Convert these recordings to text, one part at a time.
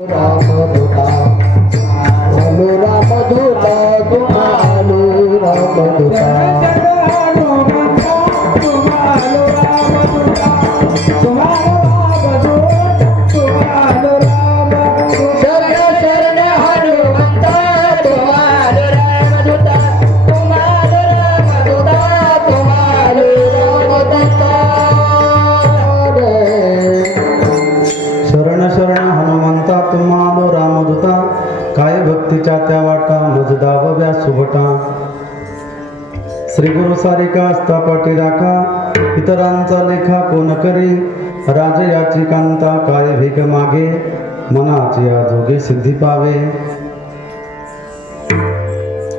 रामदूता हनु रामदूता तुम्हालू रामदूता भक्तीच्या त्या वाटा मजदावव्या सुभटा श्री गुरु सारिका स्थापाटी राखा इतरांचा लेखा कोण करी राज याची कांता काय भीक मागे मनाची या जोगे सिद्धी पावे.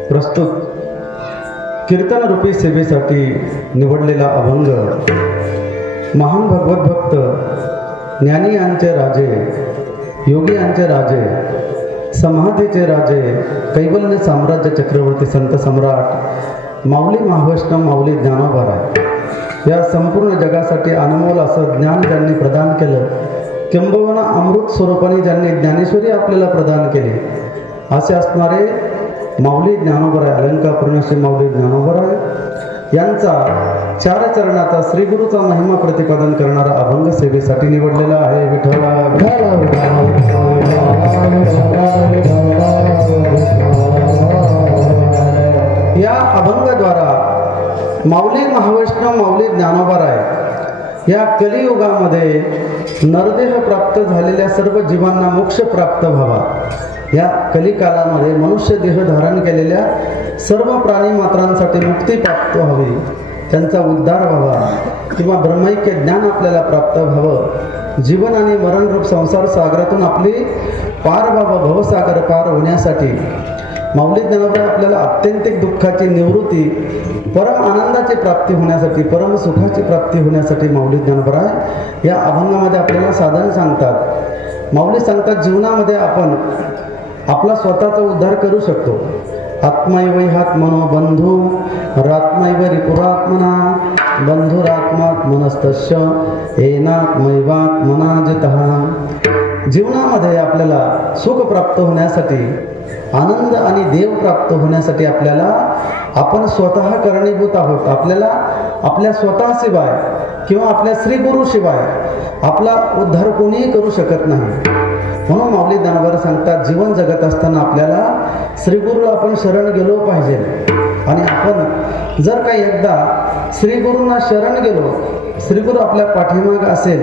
प्रस्तुत कीर्तन रूपी सेवेसाठी निवडलेला अभंग महान भगवत भक्त ज्ञानी यांचे राजे योगी यांचे राजे समाधीचे राजे कैवल्य साम्राज्य चक्रवर्ती संत सम्राट माऊली महावैष्णव माऊली ज्ञानोबा या संपूर्ण जगासाठी अनमोल असं ज्ञान ज्यांनी प्रदान केलं किंबहुना अमृत स्वरूपाने ज्यांनी ज्ञानेश्वरी आपल्याला प्रदान केली असे असणारे माऊली ज्ञानोबा अलंकापूर्ण श्री माऊली ज्ञानोबा यांचा चार चरणाचा श्री गुरुचा महिमा प्रतिपादन करणारा अभंग सेवेसाठी निवडलेला आहे. विठ्ठला या अभंगाद्वारा माऊली महावैष्णव माऊली ज्ञानोबा या कलियुगामध्ये नरदेह प्राप्त झालेल्या सर्व जीवांना मोक्ष प्राप्त व्हावा, या कलिकालामध्ये मनुष्य देह धारण केलेल्या सर्व प्राणी मात्रांसाठी मुक्ती प्राप्त व्हावी, त्यांचा उद्धार व्हावा किंवा ब्रह्मैक्य ज्ञान आपल्याला प्राप्त व्हावं, जीवन आणि मरणरूप संसार सागरातून आपली पार व्हावं, भवसागर पार होण्यासाठी माऊली ज्ञानोबा आपल्याला आत्यंतिक दुःखाची निवृत्ती परम आनंदाची प्राप्ती होण्यासाठी परम सुखाची प्राप्ती होण्यासाठी माऊली ज्ञानोबा या अभंगामध्ये आपल्याला साधन सांगतात. माऊली सांगतात जीवनामध्ये आपण आपला स्वतःचा उद्धार करू शकतो. आत्मैवैहात मनो बंधू रात्मैव रिपुरात्मना बंधुरात्मात्मनस्तस्य एनात्मैवात् मनाजितः. जीवनामध्ये आपल्याला सुख प्राप्त होण्यासाठी आनंद आणि देव प्राप्त होण्यासाठी आपल्याला आपण स्वतः कारणीभूत आहोत. आपल्याला आपल्या स्वतःशिवाय किंवा आपल्या श्री गुरुशिवाय आपला उद्धार कोणीही करू शकत नाही. म्हणून माऊली ज्ञानोबा सांगतात जीवन जगत असताना आपल्याला श्री गुरुला आपण शरण गेलो पाहिजे. आणि आपण जर काही एकदा श्री गुरुंना शरण गेलो, श्री गुरु आपल्या पाठीमाग असेल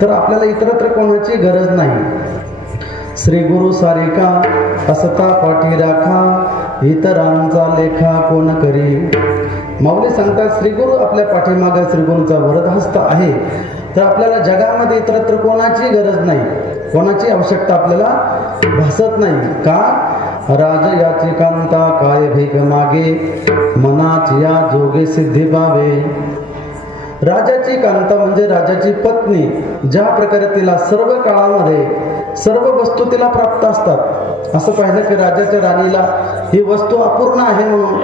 तर आपल्याला इतरत्र कोणाची गरज नाही. श्री गुरु सारिका असता पाठी राखा इतरांचा लेखा कोण करी. माऊली सांगतात श्री गुरु आपल्या पाठीमागे श्री गुरुचा वरदहस्त आहे तर आपल्याला जगामध्ये इतरत्र कोणाची गरज नाही, कोणाची आवश्यकता आपल्याला भासत नाही. का राज याची कांता काय भीक मागे मनाची या जोगे सिद्धी पावे. राजाची कांता म्हणजे राजाची पत्नी, ज्या प्रकारे तिला सर्व काळामध्ये सर्व वस्तू तिला प्राप्त असतात. असं पाहिलं की राजाच्या राणीला ही वस्तू अपूर्ण आहे म्हणून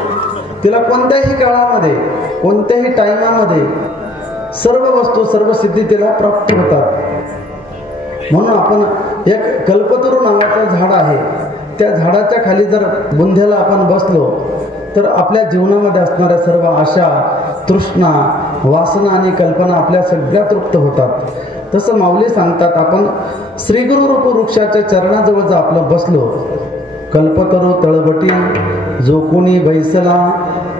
तिला कोणत्याही काळामध्ये कोणत्याही टाइमामध्ये सर्व वस्तू सर्व सिद्धी तिला प्राप्त होतात. म्हणून आपण एक कल्पतरू नावाचं झाड आहे, त्या झाडाच्या खाली जर बुंध्याला आपण बसलो तर आपल्या जीवनामध्ये असणाऱ्या सर्व आशा तृष्णा वासना आणि कल्पना आपल्या सगळ्या तृप्त होतात. तसं माऊली सांगतात आपण श्री गुरु रूप वृक्षाच्या चरणाजवळ जर आपलं बसलो कल्पतरू तळबटी जो कोणी बैसला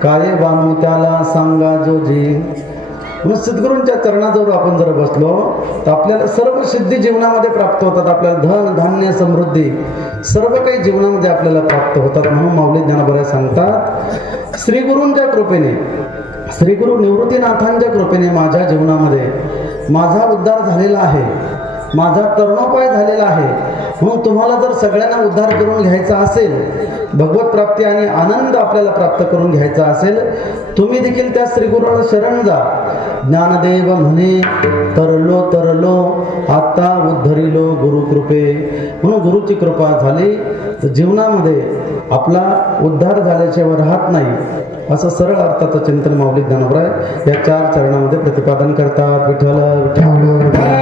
काय बानू त्याला सांगा जोजी. म्हणून सद्गुरूंच्या चरणाजवळ आपण जर बसलो तर आपल्याला सर्व सिद्धी जीवनामध्ये प्राप्त होतात. आपल्याला धन धान्य समृद्धी सर्व काही जीवनामध्ये आपल्याला प्राप्त होतात. म्हणून माऊली ज्ञानोबा सांगतात श्री गुरूंच्या कृपेने श्री गुरु निवृत्तीनाथांच्या कृपेने माझ्या जीवनामध्ये माझा उद्धार झालेला आहे, माझा तरुणोपाय झालेला आहे. म्हणून तुम्हाला जर सगळ्यांना उद्धार करून घ्यायचा असेल, भगवत प्राप्ती आणि आनंद आपल्याला प्राप्त करून घ्यायचा असेल, तुम्ही देखील त्या श्री गुरुला शरण जा. ज्ञानदेव म्हणे तरलो तरलो आता उद्धरिलो गुरुकृपे. म्हणून गुरुची कृपा झाली तर जीवनामध्ये आपला उद्धार झाल्याशिवाय राहत नाही, असं सरळ अर्थाचं चिंतन माऊली ज्ञानोबा या चार चरणामध्ये प्रतिपादन करतात. विठ्ठल विठ्ठल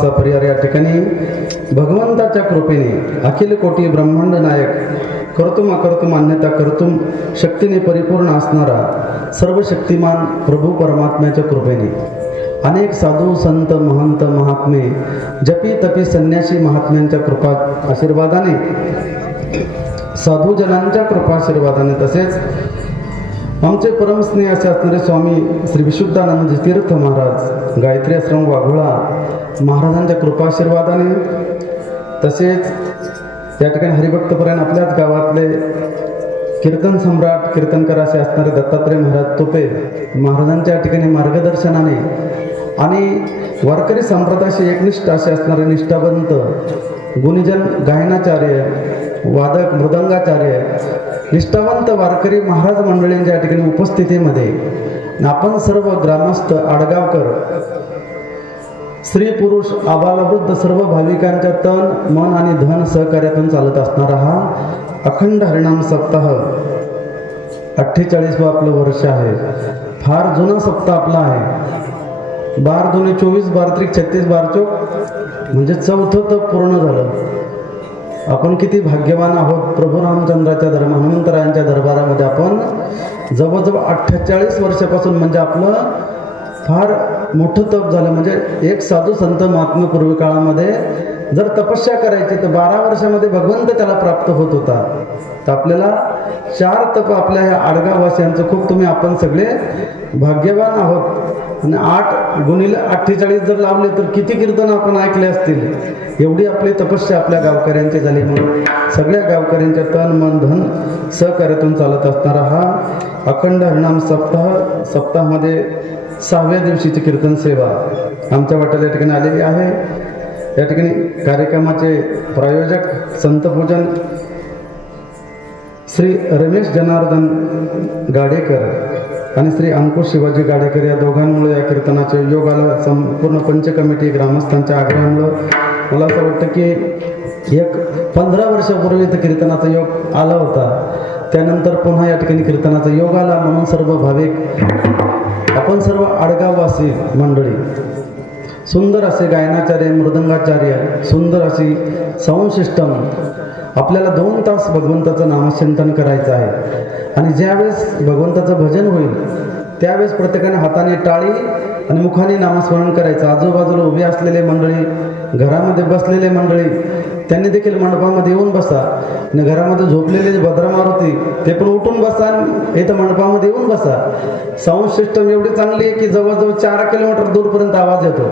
असा परिवार या ठिकाणी भगवंताच्या कृपेने अखिल कोटी ब्रह्मांड नायक कर्तुम अकर्तुम अन्यथा कर्तुम शक्तीने परिपूर्ण असणारा सर्व शक्तिमान प्रभू परमात्म्याच्या कृपेने अनेक साधू संत महंत महात्मे जपी तपी संन्यासी महात्म्यांच्या कृपा आशीर्वादाने साधूजनांच्या कृपाशीर्वादाने तसेच आमचे परमस्नेह असे असणारे स्वामी श्री विशुद्धानंद तीर्थ महाराज गायत्री आश्रम वाघोळा महाराजांच्या कृपाशीर्वादाने तसेच या ठिकाणी हरिभक्तपरायण आपल्याच गावातले कीर्तन सम्राट कीर्तनकर असे असणारे दत्तात्रय महाराज तोपे महाराजांच्या या ठिकाणी मार्गदर्शनाने आणि वारकरी संप्रदायाशी एकनिष्ठ असे असणारे निष्ठावंत गुणीजन गायनाचार्य वादक मृदंगाचार्य निष्ठावंत वारकरी महाराज मंडळींच्या या ठिकाणी उपस्थितीमध्ये आपण सर्व ग्रामस्थ आडगावकर स्त्री पुरुष आबालवृद्ध सर्व भाविकांच्या तन मन आणि धन सहकार्यातून चालत असणारा हा अखंड हरिनाम सप्ताह 48वा आपलं वर्ष आहे. फार जुना सप्ताह आपला आहे. 12 दूने 24 12 त्रिक 36 12 चौक म्हणजे चौथं तर पूर्ण झालं. आपण किती भाग्यवान आहोत. प्रभू रामचंद्राच्या हनुमंतरायांच्या दरबारामध्ये आपण जवळजवळ 48 वर्षापासून म्हणजे आपलं फार मोठं तप झालं. म्हणजे एक साधू संत महात्मा पूर्वी काळामध्ये जर तपस्या करायची तर 12 वर्षामध्ये भगवंत त्याला प्राप्त होत होता. तर आपल्याला 4 तप आपल्या ह्या आडगाववासियांचं खूप तुम्ही आपण सगळे भाग्यवान आहोत. आणि 8 गुणिले 48 जर लावले तर किती कीर्तन आपण ऐकले असतील. एवढी आपली तपस्या आपल्या गावकऱ्यांची झाली. म्हणून सगळ्या गावकऱ्यांच्या तन मन धन सहकार्यातून चालत असणारा हा अखंड हरिनाम सप्ताहामध्ये 6व्या दिवशीची कीर्तन सेवा आमच्या वाट्याला या ठिकाणी आलेली आहे. या ठिकाणी कार्यक्रमाचे प्रायोजक संतपूजन श्री रमेश जनार्दन गाडेकर आणि श्री अंकुश शिवाजी गाडेकर या दोघांमुळे या कीर्तनाचे योग आला. संपूर्ण पंच कमिटी ग्रामस्थांच्या आग्रहामुळं मला असं वाटतं की एक 15 वर्षापूर्वी तर कीर्तनाचा योग आला होता. त्यानंतर पुन्हा या ठिकाणी कीर्तनाचा योग आला. म्हणून सर्व भाविक आपण सर्व आडगाववासी मंडळी सुंदर असे गायनाचार्य मृदंगाचार्य सुंदर अशी साऊंड सिस्टम आपल्याला 2 तास भगवंताचं नामचिंतन करायचं आहे. आणि ज्यावेळेस भगवंताचं भजन होईल त्यावेळेस प्रत्येकाने हाताने टाळी आणि मुखाने नामस्मरण करायचं. आजूबाजूला उभे असलेले मंडळी घरामध्ये बसलेले मंडळी त्यांनी देखील मंडपामध्ये येऊन बसा. आणि घरामध्ये झोपलेले भद्रा मारुती ते पण उठून बसा आणि इथं मंडपामध्ये येऊन बसा. साऊंड सिस्टम एवढी चांगली आहे की जवळजवळ 4 किलोमीटर दूरपर्यंत आवाज येतो.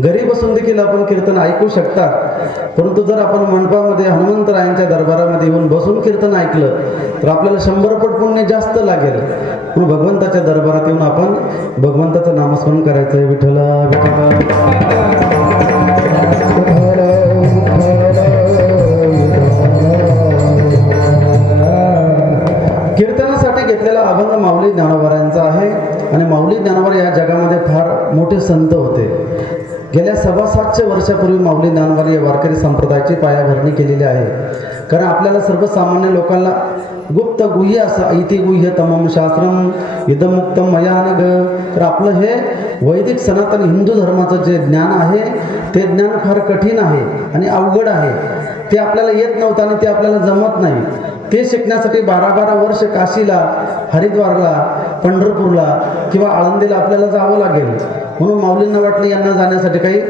घरी बसून देखील आपण कीर्तन ऐकू शकता. परंतु जर आपण मंडपामध्ये हनुमंतरायांच्या दरबारामध्ये येऊन बसून कीर्तन ऐकलं तर आपल्याला 100 पट पुण्य जास्त लागेल. म्हणून भगवंताच्या दरबारात येऊन आपण भगवंताचं नामस्मरण करायचं आहे. विठ्ठला विठ्ठला कीर्तनासाठी घेतलेला अभंग माऊली ज्ञानोबारायांचा आहे. आणि माऊली ज्ञानोबा या जगामध्ये फार मोठे संत होते. गेल्या 700 वर्षापूर्वी माऊली ज्ञानोबा या वारकरी संप्रदायाची पायाभरणी केलेली आहे. कारण आपल्याला सर्वसामान्य लोकांना गुप्त गुह्य असं ऐति गुह्य तमम शास्त्रम इदमुक्तम मयानग. तर आपलं हे वैदिक सनातन हिंदू धर्माचं जे ज्ञान आहे ते ज्ञान फार कठीण आहे आणि अवघड आहे. ते आपल्याला येत नव्हतं आणि ते आपल्याला जमत नाही. ते शिकण्यासाठी 12-12 वर्ष काशीला हरिद्वारला पंढरपूरला किंवा आळंदीला आपल्याला जावं लागेल. म्हणून माऊलींना वाटलं यांना जाण्यासाठी काही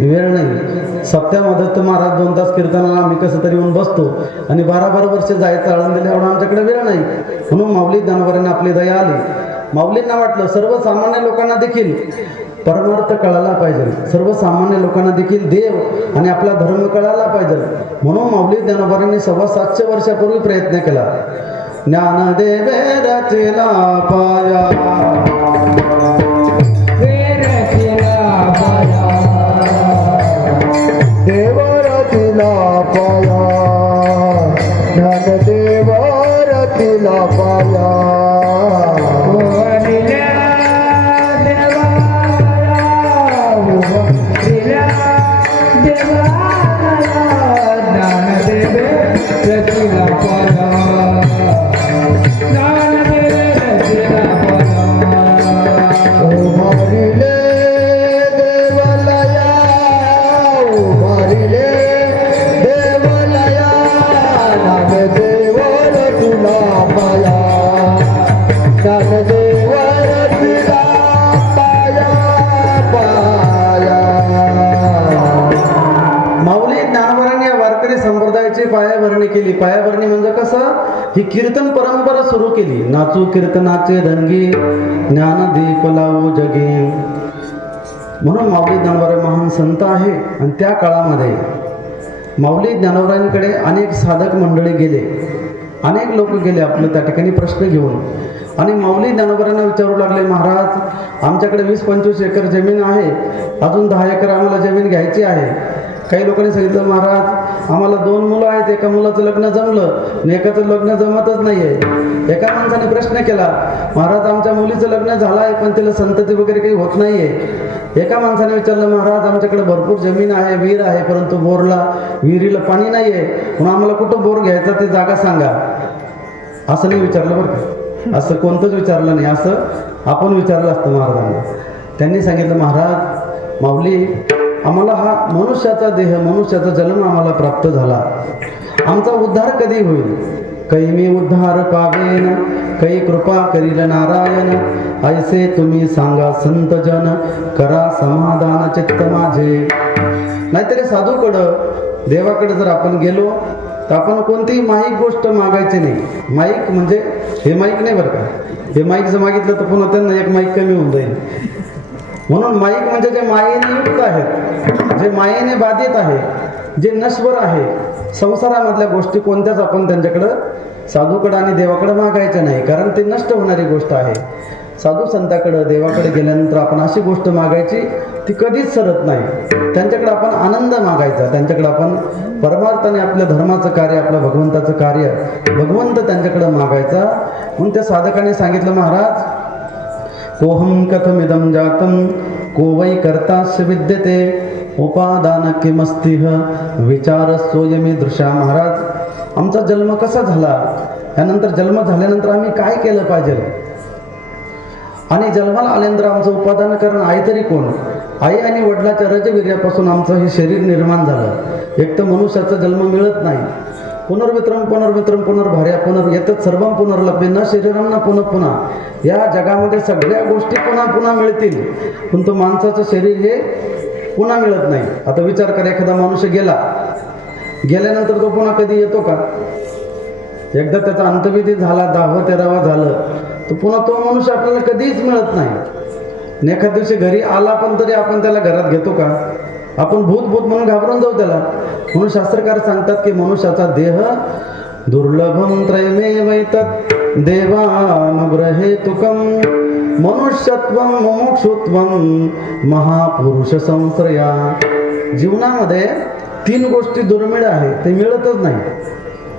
वेळ नाही. सप्त्यामध्ये तर महाराज 2 तास कीर्तनाला आम्ही कसं तरी येऊन बसतो आणि 12-12 वर्ष जायचं आळंदीला एवढा आमच्याकडे वेळ नाही. म्हणून माऊली ज्ञानोबांना आपली दया आली. माऊलींना वाटलं सर्वसामान्य लोकांना देखील परमार्थ कळायला पाहिजे. सर्वसामान्य लोकांना देखील देव आणि आपला धर्म कळायला पाहिजे. म्हणून माऊली ज्ञानोबांनी 750 वर्षापूर्वी प्रयत्न केला. ज्ञानदेवे रचिला पाया देव रचिला पाया ज्ञानदेव रचिला पाया रचिला पाया ज्ञानदेव रचिला ही कीर्तन परंपरा सुरू केली. नाचू कीर्तनाचे रंगी, ज्ञानदीप लावू जगी. म्हणून माऊली ज्ञानोबा महान संत आहे. आणि त्या काळामध्ये माऊली ज्ञानोबांकडे अनेक साधक मंडळी गेले, अनेक लोक गेले आपलं त्या ठिकाणी प्रश्न घेऊन. आणि माऊली ज्ञानोबांना विचारू लागले, महाराज आमच्याकडे 20-25 एकर जमीन आहे, अजून 10 एकर आम्हाला जमीन घ्यायची आहे. काही लोकांनी सांगितलं, महाराज आम्हाला 2 मुलं आहेत, एका मुलाचं लग्न जमलं आणि एकाचं लग्न जमतच नाही आहे. एका माणसाने प्रश्न केला, महाराज आमच्या मुलीचं लग्न झालं आहे पण तिला संतती वगैरे काही होत नाही आहे. एका माणसाने विचारलं, महाराज आमच्याकडे भरपूर जमीन आहे, विहीर आहे, परंतु विहिरीला पाणी नाही आहे, म्हणून आम्हाला कुठं बोर घ्यायचा ते जागा सांगा. असं नाही विचारलं बरं का, असं कोणतंच विचारलं नाही, असं आपण विचारलं असतं महाराजांना. त्यांनी सांगितलं, महाराज माऊली आम्हाला हा मनुष्याचा देह, मनुष्याचा जन्म आम्हाला प्राप्त झाला, आमचा उद्धार कधी होईल? कै मी उद्धार पावेन, कै कृपा करील नारायण, ऐसे तुम्ही सांगा संत जन, करा समाधान चित्त माझे. नाहीतरी साधूकडं देवाकडे जर आपण गेलो तर आपण कोणतीही माईक गोष्ट मागायची नाही. माईक म्हणजे हे माईक नाही बरं का, हे माईक जर मागितलं तर पुन्हा त्यांना एक माईक कमी होऊन जाईल. म्हणून माईक म्हणजे जे मायेने युक्त आहेत, जे मायेने बाधित आहे, जे नश्वर आहे, संसारामधल्या गोष्टी कोणत्याच आपण त्यांच्याकडं साधूकडं आणि देवाकडं मागायच्या नाही, कारण ते नष्ट होणारी गोष्ट आहे. साधू संताकडं देवाकडे गेल्यानंतर आपण अशी गोष्ट मागायची ती कधीच सरत नाही. त्यांच्याकडे आपण आनंद मागायचा, त्यांच्याकडे आपण परमार्थाने आपल्या धर्माचं कार्य, आपल्या भगवंताचं कार्य, भगवंत त्यांच्याकडे मागायचा. म्हणून त्या साधकाने सांगितलं, महाराज कोहम कथमिदं जातं, को वै कर्तास्य विद्यते, उपादान किमस्तिह विचार सोयमी दृशा. महाराज आमचा जन्म कसा झाला, त्यानंतर जन्म झाल्यानंतर आम्ही काय केलं पाहिजे, आणि जन्माला आल्यानंतर आमचं उपादान करणं आई तरी कोण? आई आणि वडिलाच्या रजवीर्यापासून आमचं हे शरीर निर्माण झालं. एक तर मनुष्याचा जन्म मिळत नाही. पुनर्वित्रम पुनर्वित्रम पुनर्भार्या पुनर्येतत् सर्वं पुनर्लभ्य न शरीरं न पुनः पुन्हा. या जगामध्ये सगळ्या गोष्टी पुन्हा पुन्हा मिळतील, पण तो माणसाचं शरीर हे पुन्हा मिळत नाही. आता विचार करा, एखादा मनुष्य गेल्यानंतर तो पुन्हा कधी येतो का? एकदा त्याचा अंतविधी झाला, 10वा 13वा झालं, तर पुन्हा तो मनुष्य आपल्याला कधीच मिळत नाही. आणि एखाद्या दिवशी घरी आला पण तरी आपण त्याला घरात घेतो का? आपण भूत म्हणून घाबरून जाऊ त्याला. म्हणून शास्त्रकार सांगतात की मनुष्याचा देह दुर्लभम त्रयमेवैतत् देवानुग्रहेतुकं, मनुष्यत्वं मुमुक्षुत्वं महापुरुष संश्रया. जीवनामध्ये 3 गोष्टी दुर्मिळ आहे, ते मिळतच नाही.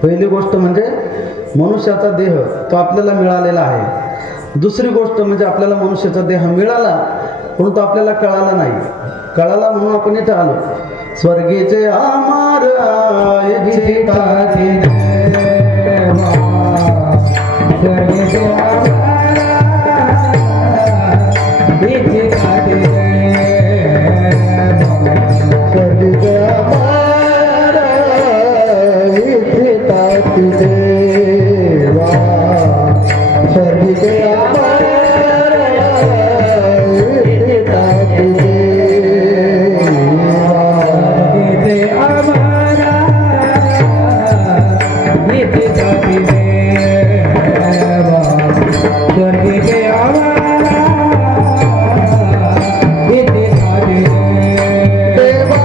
पहिली गोष्ट म्हणजे मनुष्याचा देह, तो आपल्याला मिळालेला आहे. दुसरी गोष्ट म्हणजे आपल्याला मनुष्याचा देह मिळाला पण तो आपल्याला कळाला नाही. कळाला म्हणून आपण इथं आलो. स्वर्गीचे आमार आयची काठी देवा, स्वर्गीचे आमार आयची काठी देवा, स्वर्गीचे आमार आयची काठी देवा, स्वर्गीचे आमार आयची काठी देवा, स्वर्गीचे आमार आयची काठी देवा, स्वर्गीचे आमार आयची काठी देवा,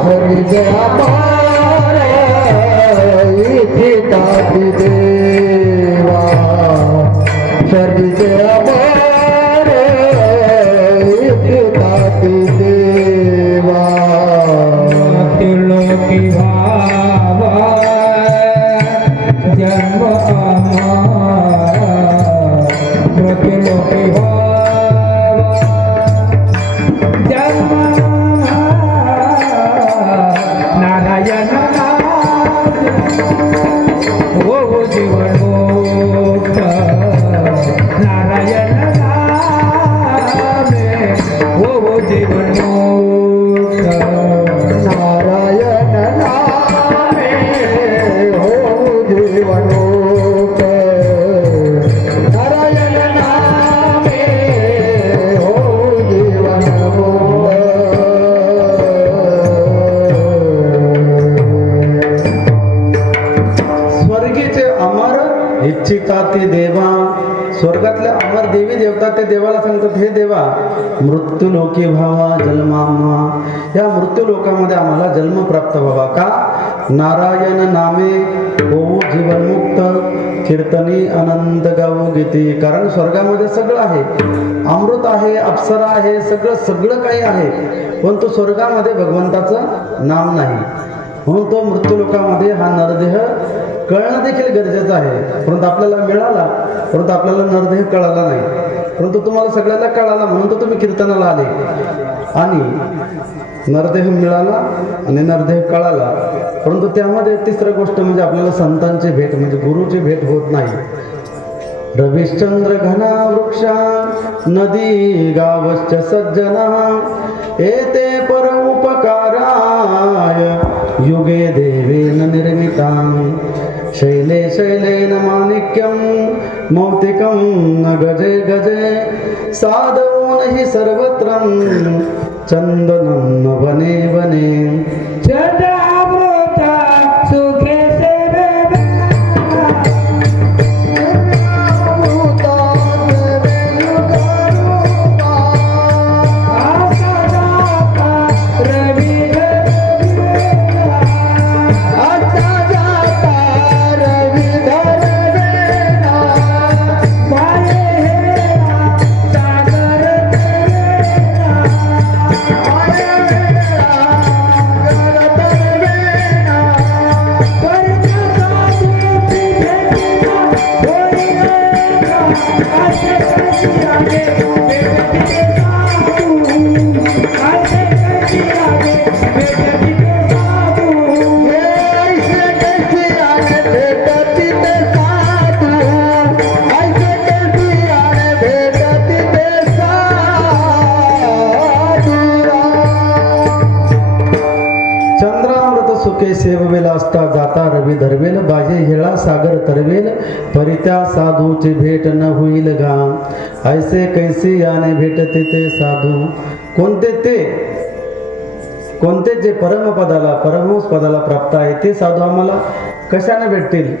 स्वर्गीचे आमार आयची काठी देवा, स्वर्गीचे आमार आयची काठी देवा. त्रिलोकी भावा जन्म आम्हारा, त्रिलोकी भावा जन्म नारायण हो जीवन मोक्ष, नारायण नामे हो जीवन मोक्ष, नारायण नामे हो जीवनोक, नारायण नामे देवा, स्वर्गातल्या अमर देवी देवता ते देवाला सांगतात, हे देवा, मृत्यू लोकी व्हावा जन्माम्हा, या मृत्यू लोकामध्ये आम्हाला जन्म प्राप्त व्हावा. का? नारायण नामे होऊ जीवनमुक्त, कीर्तनी अनंत गाऊ गीती. कारण स्वर्गामध्ये सगळं आहे, अमृत आहे, अप्सरा आहे, सगळं काही आहे, पण तो स्वर्गामध्ये भगवंताचं नाम नाही. म्हणून तो मृत्यू लोकामध्ये हा नरदेह कळणं देखील गरजेचं आहे. परंतु आपल्याला मिळाला, परंतु आपल्याला नरदेह कळाला नाही. परंतु तुम्हाला सगळ्याला कळाला म्हणून तर तुम्ही कीर्तनाला आले. आणि नरदेह मिळाला आणि नरदेह कळाला, परंतु त्यामध्ये तिसरी गोष्ट म्हणजे आपल्याला संतांची भेट म्हणजे गुरुची भेट होत नाही. रविश्चंद्र घना वृक्षा नदी गावश्च सज्जना, एते पर उपकाराय युगे देवेन निर्मितां. शैले शैलेन माणिक्यं मौक्तिकं न गजे गजे, साधवो हि सर्वत्र चंदनं न वने वने. चंद्रामृता सुखे सुखे सेववेल असता जाता रवी धरवेल, बाजे हेळा सागर तरवेल, परित्या साधूची भेट न होईल गा. ऐसे कैसी याने भेटते ते साधू. कोणते जे परमपदाला परमहंस पदाला प्राप्त आहे ते साधू आम्हाला कशाने भेटतील?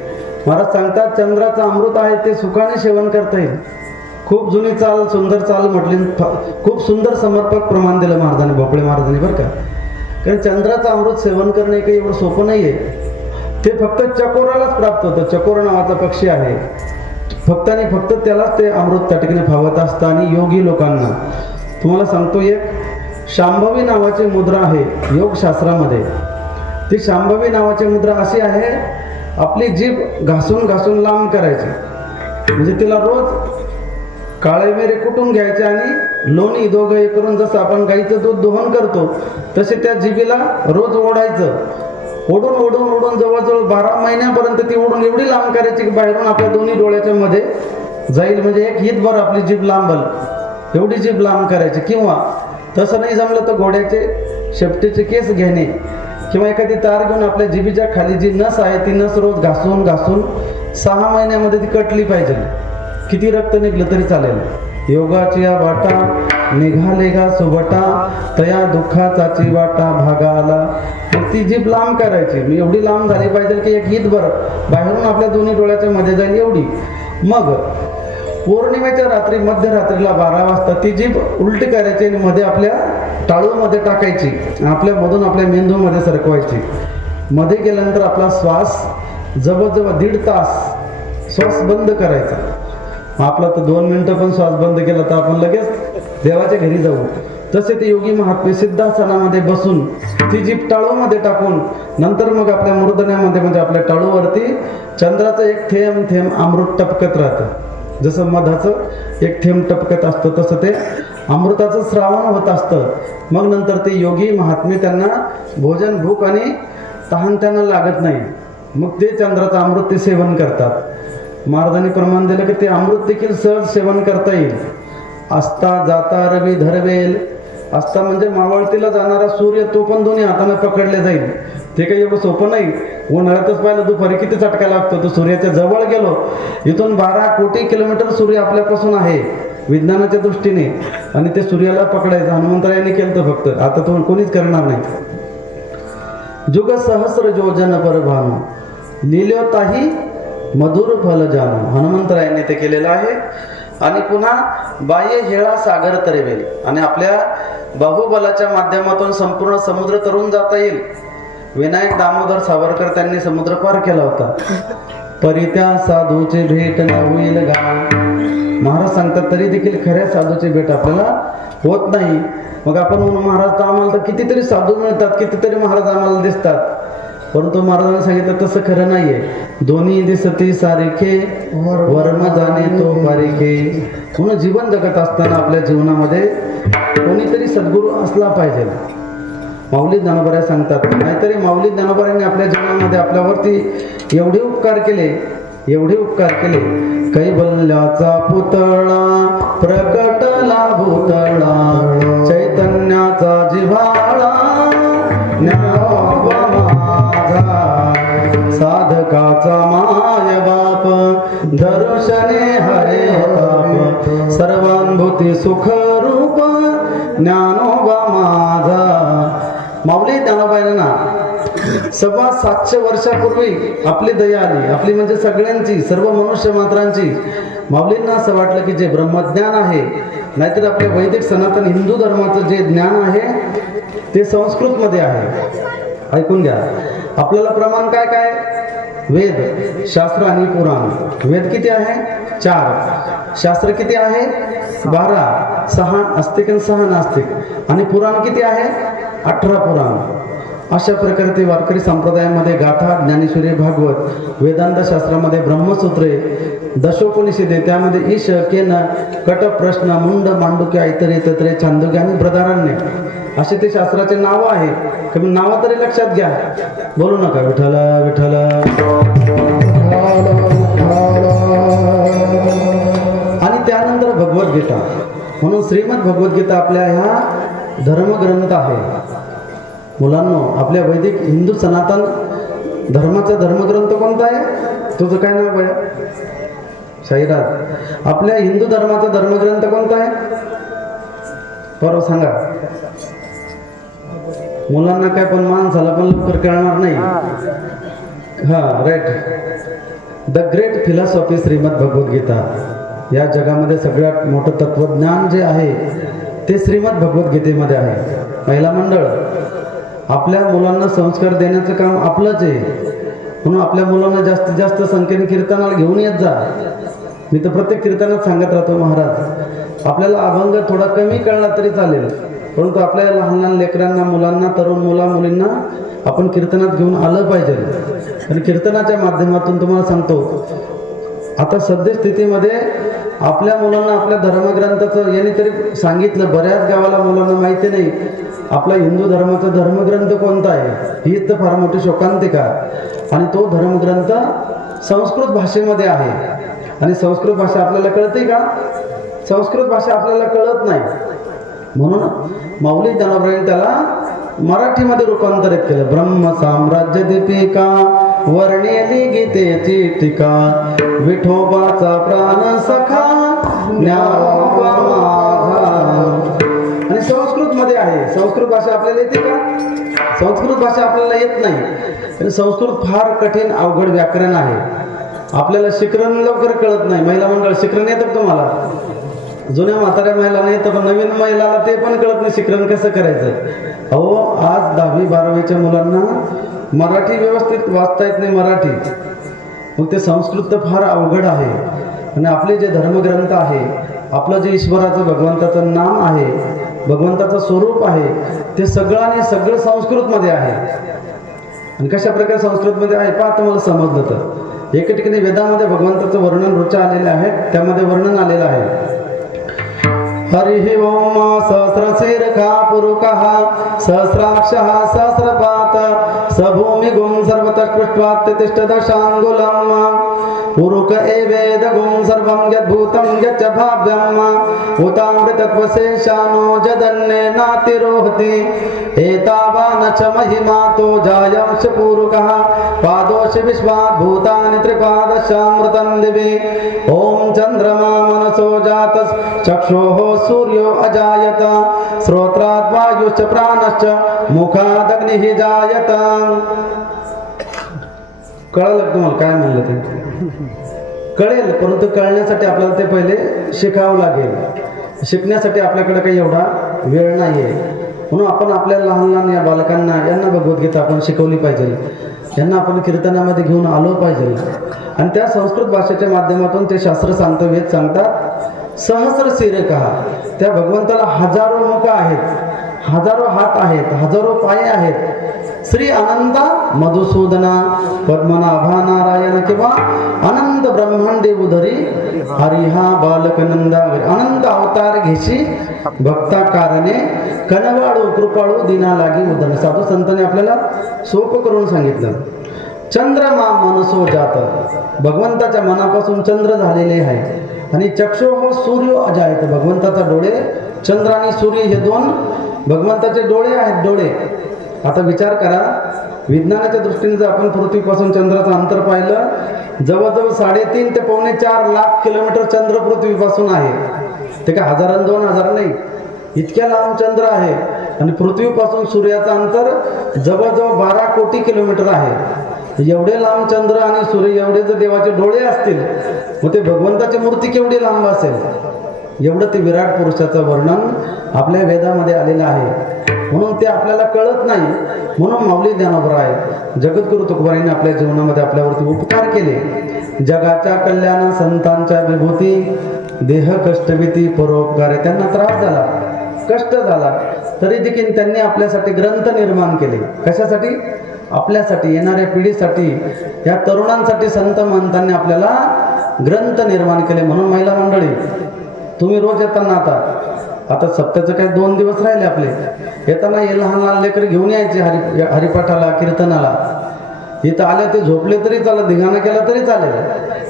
महाराज सांगतात, चंद्राचं अमृत आहे ते सुखाने सेवन करता येईल. खूप जुनी चाल, सुंदर चाल म्हटली, खूप सुंदर समर्पक प्रमाण दिलं महाराजांनी, भोपळे महाराजांनी बरं का. कारण चंद्राचं अमृत सेवन करणे काही एवढं सोपं नाही आहे. ते फक्त चकोरालाच प्राप्त होतं. चकोर नावाचा पक्षी आहे, फक्त आणि फक्त त्यालाच ते अमृत त्या ठिकाणी फावत असतं. आणि योगी लोकांना तुम्हाला सांगतो, एक शांभवी नावाची मुद्रा आहे योगशास्त्रामध्ये. ती शांभवी नावाची मुद्रा अशी आहे, आपली जीभ घासून घासून लांब करायची, म्हणजे तिला रोज काळे मिरे कुटून घ्यायचे आणि लोणी दोघं हे करून, जसं आपण गाईचं दूध दोहन करतो तसे त्या जिभेला रोज ओढायचं. ओढून ओढून ओढून जवळजवळ 12 महिन्यापर्यंत ती ओढून एवढी लांब करायची की बाहेरून आपल्या दोन्ही डोळ्याच्या मध्ये जाईल, म्हणजे एक हितभर आपली जीभ लांबल एवढी जीभ लांब करायची. किंवा तसं नाही जमलं तर घोड्याचे शेपटीचे केस घेणे किंवा एखादी तार घेऊन आपल्या जिभेच्या खाली जी नस आहे ती नस रोज घासून घासून 6 महिन्यामध्ये ती कटली पाहिजे. किती रक्त निघलं तरी चालेल. योगाची या वाटा निघाले गा सुबटा, तया दुःखाचाची वाटा भागा आला. ती जीभ लांब करायची, मी एवढी लांब झाली पाहिजे की एक हितभर बाहेरून आपल्या दोन्ही डोळ्याच्या मध्ये जाईल एवढी. मग पौर्णिमेच्या रात्री मध्यरात्रीला 12 वाजता ती जीभ उलटी करायची आणि मध्ये आपल्या टाळूमध्ये टाकायची, आपल्या मधून आपल्या मेंदूमध्ये सरकवायची. मध्ये गेल्यानंतर आपला श्वास जवळजवळ 1.5 तास श्वास बंद करायचा. आपला तर 2 मिनिटं पण श्वास बंद केला तर आपण लगेच देवाच्या घरी जाऊ. तसे ते योगी महात्मे सिद्धासनामध्ये बसून ती जीभ टाळूमध्ये टाकून नंतर मग आपल्या मूर्धन्यामध्ये म्हणजे आपल्या टाळूवरती चंद्राचं एक थेंब थेंब अमृत टपकत राहतं. जसं मधाचं एक थेंब टपकत असतं तसं ते अमृताचं श्रावण होत असतं. मग नंतर ते योगी महात्मे त्यांना भोजन भूक आणि तहान त्यांना लागत नाही, मग ते चंद्राचं अमृत ते सेवन करतात. महाराजांनी प्रमाण दिलं की ते अमृत देखील सहज सेवन करता येईल. असता जाता रवी धरवेल. असता म्हणजे मावळतीला जाणारा सूर्य, तो पण दोन्ही हाताने पकडले जाईल. ते काही एवढं सोपं नाही. उन्हाळ्यातच पाहिलं दुपारी किती चटका लागतो. तो सूर्याच्या जवळ गेलो, इथून 12 कोटी किलोमीटर सूर्य आपल्यापासून आहे विज्ञानाच्या दृष्टीने, आणि ते सूर्याला पकडायचं हनुमंतरायांनी केलं फक्त. आता तो कोणीच करणार नाही. जुग सहस्र योजन पर भानु लिल्योताही मधुर फल जाणू, हनुमंतरायांनी ते केलेलं आहे. आणि पुन्हा बाह्य हेळा सागर तरेवेल, आणि आपल्या बाहुबलाच्या माध्यमातून संपूर्ण समुद्र तरून जाता येईल. विनायक दामोदर सावरकर त्यांनी समुद्र पार केला होता. परी त्या साधूची भेट न होईल गा. महाराज सांगतात तरी देखील खऱ्या साधूची भेट आपल्याला होत नाही. मग आपण म्हणू महाराज तर आम्हाला तर कितीतरी साधू मिळतात, कितीतरी महाराज आम्हाला दिसतात, परंतु महाराजांनी सांगितलं तसं खरं नाहीये. दोन्ही दिसती सारिखे वर्म जाणे तो पारिखे. म्हणून जीवन जगत असताना आपल्या जीवनामध्ये कोणीतरी सद्गुरू असला पाहिजे. माऊली ज्ञानोबा सांगतात, नाहीतरी माऊली ज्ञानोबांनी आपल्या जीवनामध्ये आपल्यावरती एवढे उपकार केले, एवढे उपकार केले. कैवल्याचा पुतळा प्रकटला भूतळा, चैतन्याचा जिव्हाळा ज्ञानोबा माझा. साधकाचा माय बाप दर्शने हरे ताप, सर्वानुभूती सुख रूप ज्ञानोबा माझा. माऊली ज्ञानोबांना 750 वर्षापूर्वी आपली दया आली, आपली म्हणजे सगळ्यांची, सर्व मनुष्य मात्रांची. माऊलींना असं वाटलं की जे ब्रह्मज्ञान आहे, नाहीतर आपल्या वैदिक सनातन हिंदू धर्माचं जे ज्ञान आहे ते संस्कृतमध्ये आहे. ऐकून घ्या, आपल्याला प्रमाण काय काय? वेद, शास्त्र आणि पुराण. वेद किती आहे? 4. शास्त्र किती आहे? 12. 6 आस्तिक आणि 6 नास्तिक. आणि पुराण किती आहे? 18 पुराण. अशा प्रकारे ते वारकरी संप्रदायामध्ये गाथा, ज्ञानेश्वरी, भागवत, वेदांत शास्त्रामध्ये ब्रह्मसूत्रे, दशोपनिषदे, त्यामध्ये ईश, केन, कट, प्रश्न, मुंड, मांडुक्य, ऐतरे, तत्रे, छांदोग्य आणि बृहदारण्य असे ते शास्त्राचे नाव आहे. कमी नावं तरी लक्षात घ्या, बोलू नका विठ्ठल विठ्ठल. आणि त्यानंतर भगवद्गीता. म्हणून श्रीमद भगवद्गीता आपल्या ह्या धर्मग्रंथ आहे. मुलांनो, आपल्या वैदिक हिंदू सनातन धर्माचा धर्मग्रंथ कोणता आहे? तुझं काय नाव आहे? शाहिराज. आपल्या हिंदू धर्माचा धर्मग्रंथ कोणता आहे? बरोबर सांगा. मुलांना काय पण माणसाला पण लवकर कळणार नाही. हा right. The great philosophy Shrimad Bhagavad Gita. या जगामध्ये सगळ्यात मोठं तत्वज्ञान जे आहे ते श्रीमद भगवद्गीतेमध्ये आहे. महिला मंडळ, आपल्या मुलांना संस्कार देण्याचं काम आपलंच आहे. म्हणून आपल्या मुलांना जास्तीत जास्त संख्येने कीर्तनाला घेऊन येत जा. मी तर प्रत्येक कीर्तनात सांगत राहतो, महाराज आपल्याला अभंग थोडा कमी कळला तरी चालेल, परंतु आपल्या लहान लहान लेकरांना, मुलांना, तरुण मुलींना आपण कीर्तनात घेऊन आलं पाहिजे. आणि कीर्तनाच्या माध्यमातून तुम्हाला सांगतो, आता सद्यस्थितीमध्ये आपल्या मुलांना आपल्या धर्मग्रंथाचं यांनी तरी सांगितलं, बऱ्याच गावाला मुलांना माहिती नाही आपला हिंदू धर्माचा धर्मग्रंथ कोणता आहे. हीच तर फार मोठी शोकांतिका. आणि तो धर्मग्रंथ संस्कृत भाषेमध्ये आहे. आणि संस्कृत भाषा आपल्याला कळते का? संस्कृत भाषा आपल्याला कळत नाही. म्हणून माऊली ज्ञानोबांनी त्याला मराठीमध्ये रूपांतरित केलं. ब्रह्म साम्राज्य दीपिका वर्णिली गीतेची टीका, विठोबाचा प्राण सखा ज्ञानोबा माझा. आणि संस्कृत मध्ये आहे. संस्कृत भाषा आपल्याला येते का? संस्कृत भाषा आपल्याला येत नाही. आणि संस्कृत फार कठीण अवघड व्याकरण आहे. आपल्याला शिकरण लवकर कळत नाही. महिला मंडळ शिकरण येतं तुम्हाला? जुन्या म्हाताऱ्या महिलांना येतं, पण नवीन महिलाला ते पण कळत नाही शिकरण कसं करायचं. अहो, आज 10वी 12वीच्या मुलांना मराठी व्यवस्थित वाचता येत नाही मराठी. मग ते संस्कृत तर फार अवघड आहे. आणि आपले जे धर्मग्रंथ आहे, आपलं जे ईश्वराचं भगवंताचं नाम आहे, भगवंताचं स्वरूप आहे, ते सगळं आणि सगळं संस्कृतमध्ये आहे. आणि कशा प्रकारे संस्कृतमध्ये आहे पहा, तुम्हाला समजलं तर. एका ठिकाणी वेदामध्ये भगवंताचं वर्णन ऋचा आलेले आहेत, त्यामध्ये वर्णन आलेलं आहे. हरिः ओम सहस्रशीर्षा पुरुषः सहस्राक्षः सहस्रपात सभूमिगुं सर्वतः पृष्ट्वात् तिष्ठदशाङ्गुलम् पुरुष एवेदगुं सर्वं यद्भूतं यच्च भाव्यम् उतामृतत्वशेषानो जदन्नेनातिरोहति एतावान् च महिमातो जायांश पुरुषः पादोश विश्वात् भूतानि त्रिपादशामृतं दिवि ॐ चन्द्रमा मनसो जातः चक्षुः सूर्यो अजायत श्रोत्रात् वायुश्च प्राणश्च मुखादग्निः जायत. कळलं तुम्हाला काय म्हणलं ते? कळेल, परंतु कळण्यासाठी आपल्याला ते पहिले शिकावं लागेल. शिकण्यासाठी आपल्याकडे काही एवढा वेळ नाही आहे. म्हणून आपण आपल्या लहान लहान या बालकांना यांना भगवद्गीता आपण शिकवली पाहिजे, यांना आपण कीर्तनामध्ये घेऊन आलो पाहिजे. आणि त्या संस्कृत भाषेच्या माध्यमातून ते शास्त्र सांगतं, वेद सांगतात, सहस्र शिरे कहा. त्या भगवंताला हजारो मुख आहेत, हजारो हात आहेत, हजारो पाय आहेत. श्री अनंता मधुसूदना पद्मनाभा नारायण किंवा अनंत ब्रह्मांडे उधरी हरिहा बालकनंदा. अनंत अवतार घेशी भक्ता कारणे कनवाळू कृपाळू दिना लागी उदर. साधू संतांनी आपल्याला सोपं करून सांगितलं. चंद्रमा मनसो जात, भगवंताच्या मनापासून चंद्र झालेले आहे. आणि चक्षुः सूर्य अजायत, भगवंताचा डोळे, चंद्र आणि सूर्य हे दोन भगवंताचे डोळे आहेत, डोळे. आता विचार करा, विज्ञानाच्या दृष्टीने जर आपण पृथ्वीपासून चंद्राचं अंतर पाहिलं, जवळजवळ 3.5 ते 4.25 लाख किलोमीटर चंद्र पृथ्वीपासून आहे. ते काय 1000 आणि 2000 नाही, इतक्या लांब चंद्र आहे. आणि पृथ्वीपासून सूर्याचं अंतर जवळजवळ 12 कोटी किलोमीटर आहे. एवढे लांब चंद्र आणि सूर्य, एवढे जर देवाचे डोळे असतील, मग ते भगवंताची मूर्ती केवढी लांब असेल. एवढं ते विराट पुरुषाचं वर्णन आपल्या वेदामध्ये आलेलं आहे. म्हणून ते आपल्याला कळत नाही. म्हणून माऊली ज्ञानोबराय जगद्गुरु तुकोबारायांनी आपल्या जीवनामध्ये आपल्यावरती उपकार केले. जगाच्या कल्याण संतांच्या विभूती, देह कष्टभीती परोपकार. त्यांना त्रास झाला, कष्ट झाला, तरी देखील त्यांनी आपल्यासाठी ग्रंथ निर्माण केले. कशासाठी? आपल्यासाठी, येणाऱ्या पिढीसाठी, या तरुणांसाठी संत महंतांनी आपल्याला ग्रंथ निर्माण केले. म्हणून महिला मंडळी, तुम्ही रोज येताना आता सप्त्याचं काय 2 दिवस राहिले आपले, येताना हे लहान लहान लेकर घेऊन यायचे हरिपाठाला, कीर्तनाला. इथं आले ते झोपले तरी चालेल, धिंगाणा केला तरी चालेल,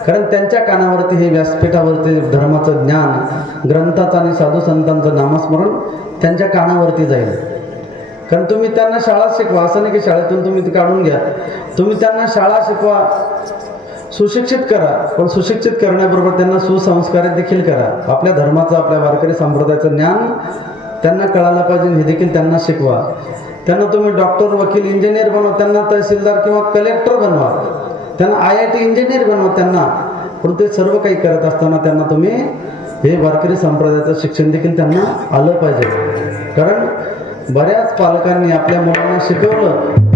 कारण त्यांच्या कानावरती हे व्यासपीठावरती धर्माचं ज्ञान, ग्रंथाचं आणि साधू संतांचं नामस्मरण त्यांच्या कानावरती जाईल. कारण तुम्ही त्यांना शाळा शिकवा, असं नाही की शाळेतून तुम्ही ते काढून घ्या. तुम्ही त्यांना शाळा शिकवा, सुशिक्षित करा, पण सुशिक्षित करण्याबरोबर त्यांना सुसंस्कारित देखील करा. आपल्या धर्माचं, आपल्या वारकरी संप्रदायाचं ज्ञान त्यांना कळायला पाहिजे, हे देखील त्यांना शिकवा. त्यांना तुम्ही डॉक्टर, वकील, इंजिनियर बनवा, त्यांना तहसीलदार किंवा कलेक्टर बनवा, त्यांना IIT इंजिनियर बनवा त्यांना. पण ते सर्व काही करत असताना त्यांना तुम्ही हे वारकरी संप्रदायाचं शिक्षण देखील त्यांना आलं पाहिजे. कारण बऱ्याच पालकांनी आपल्या मुलांना शिकवलं,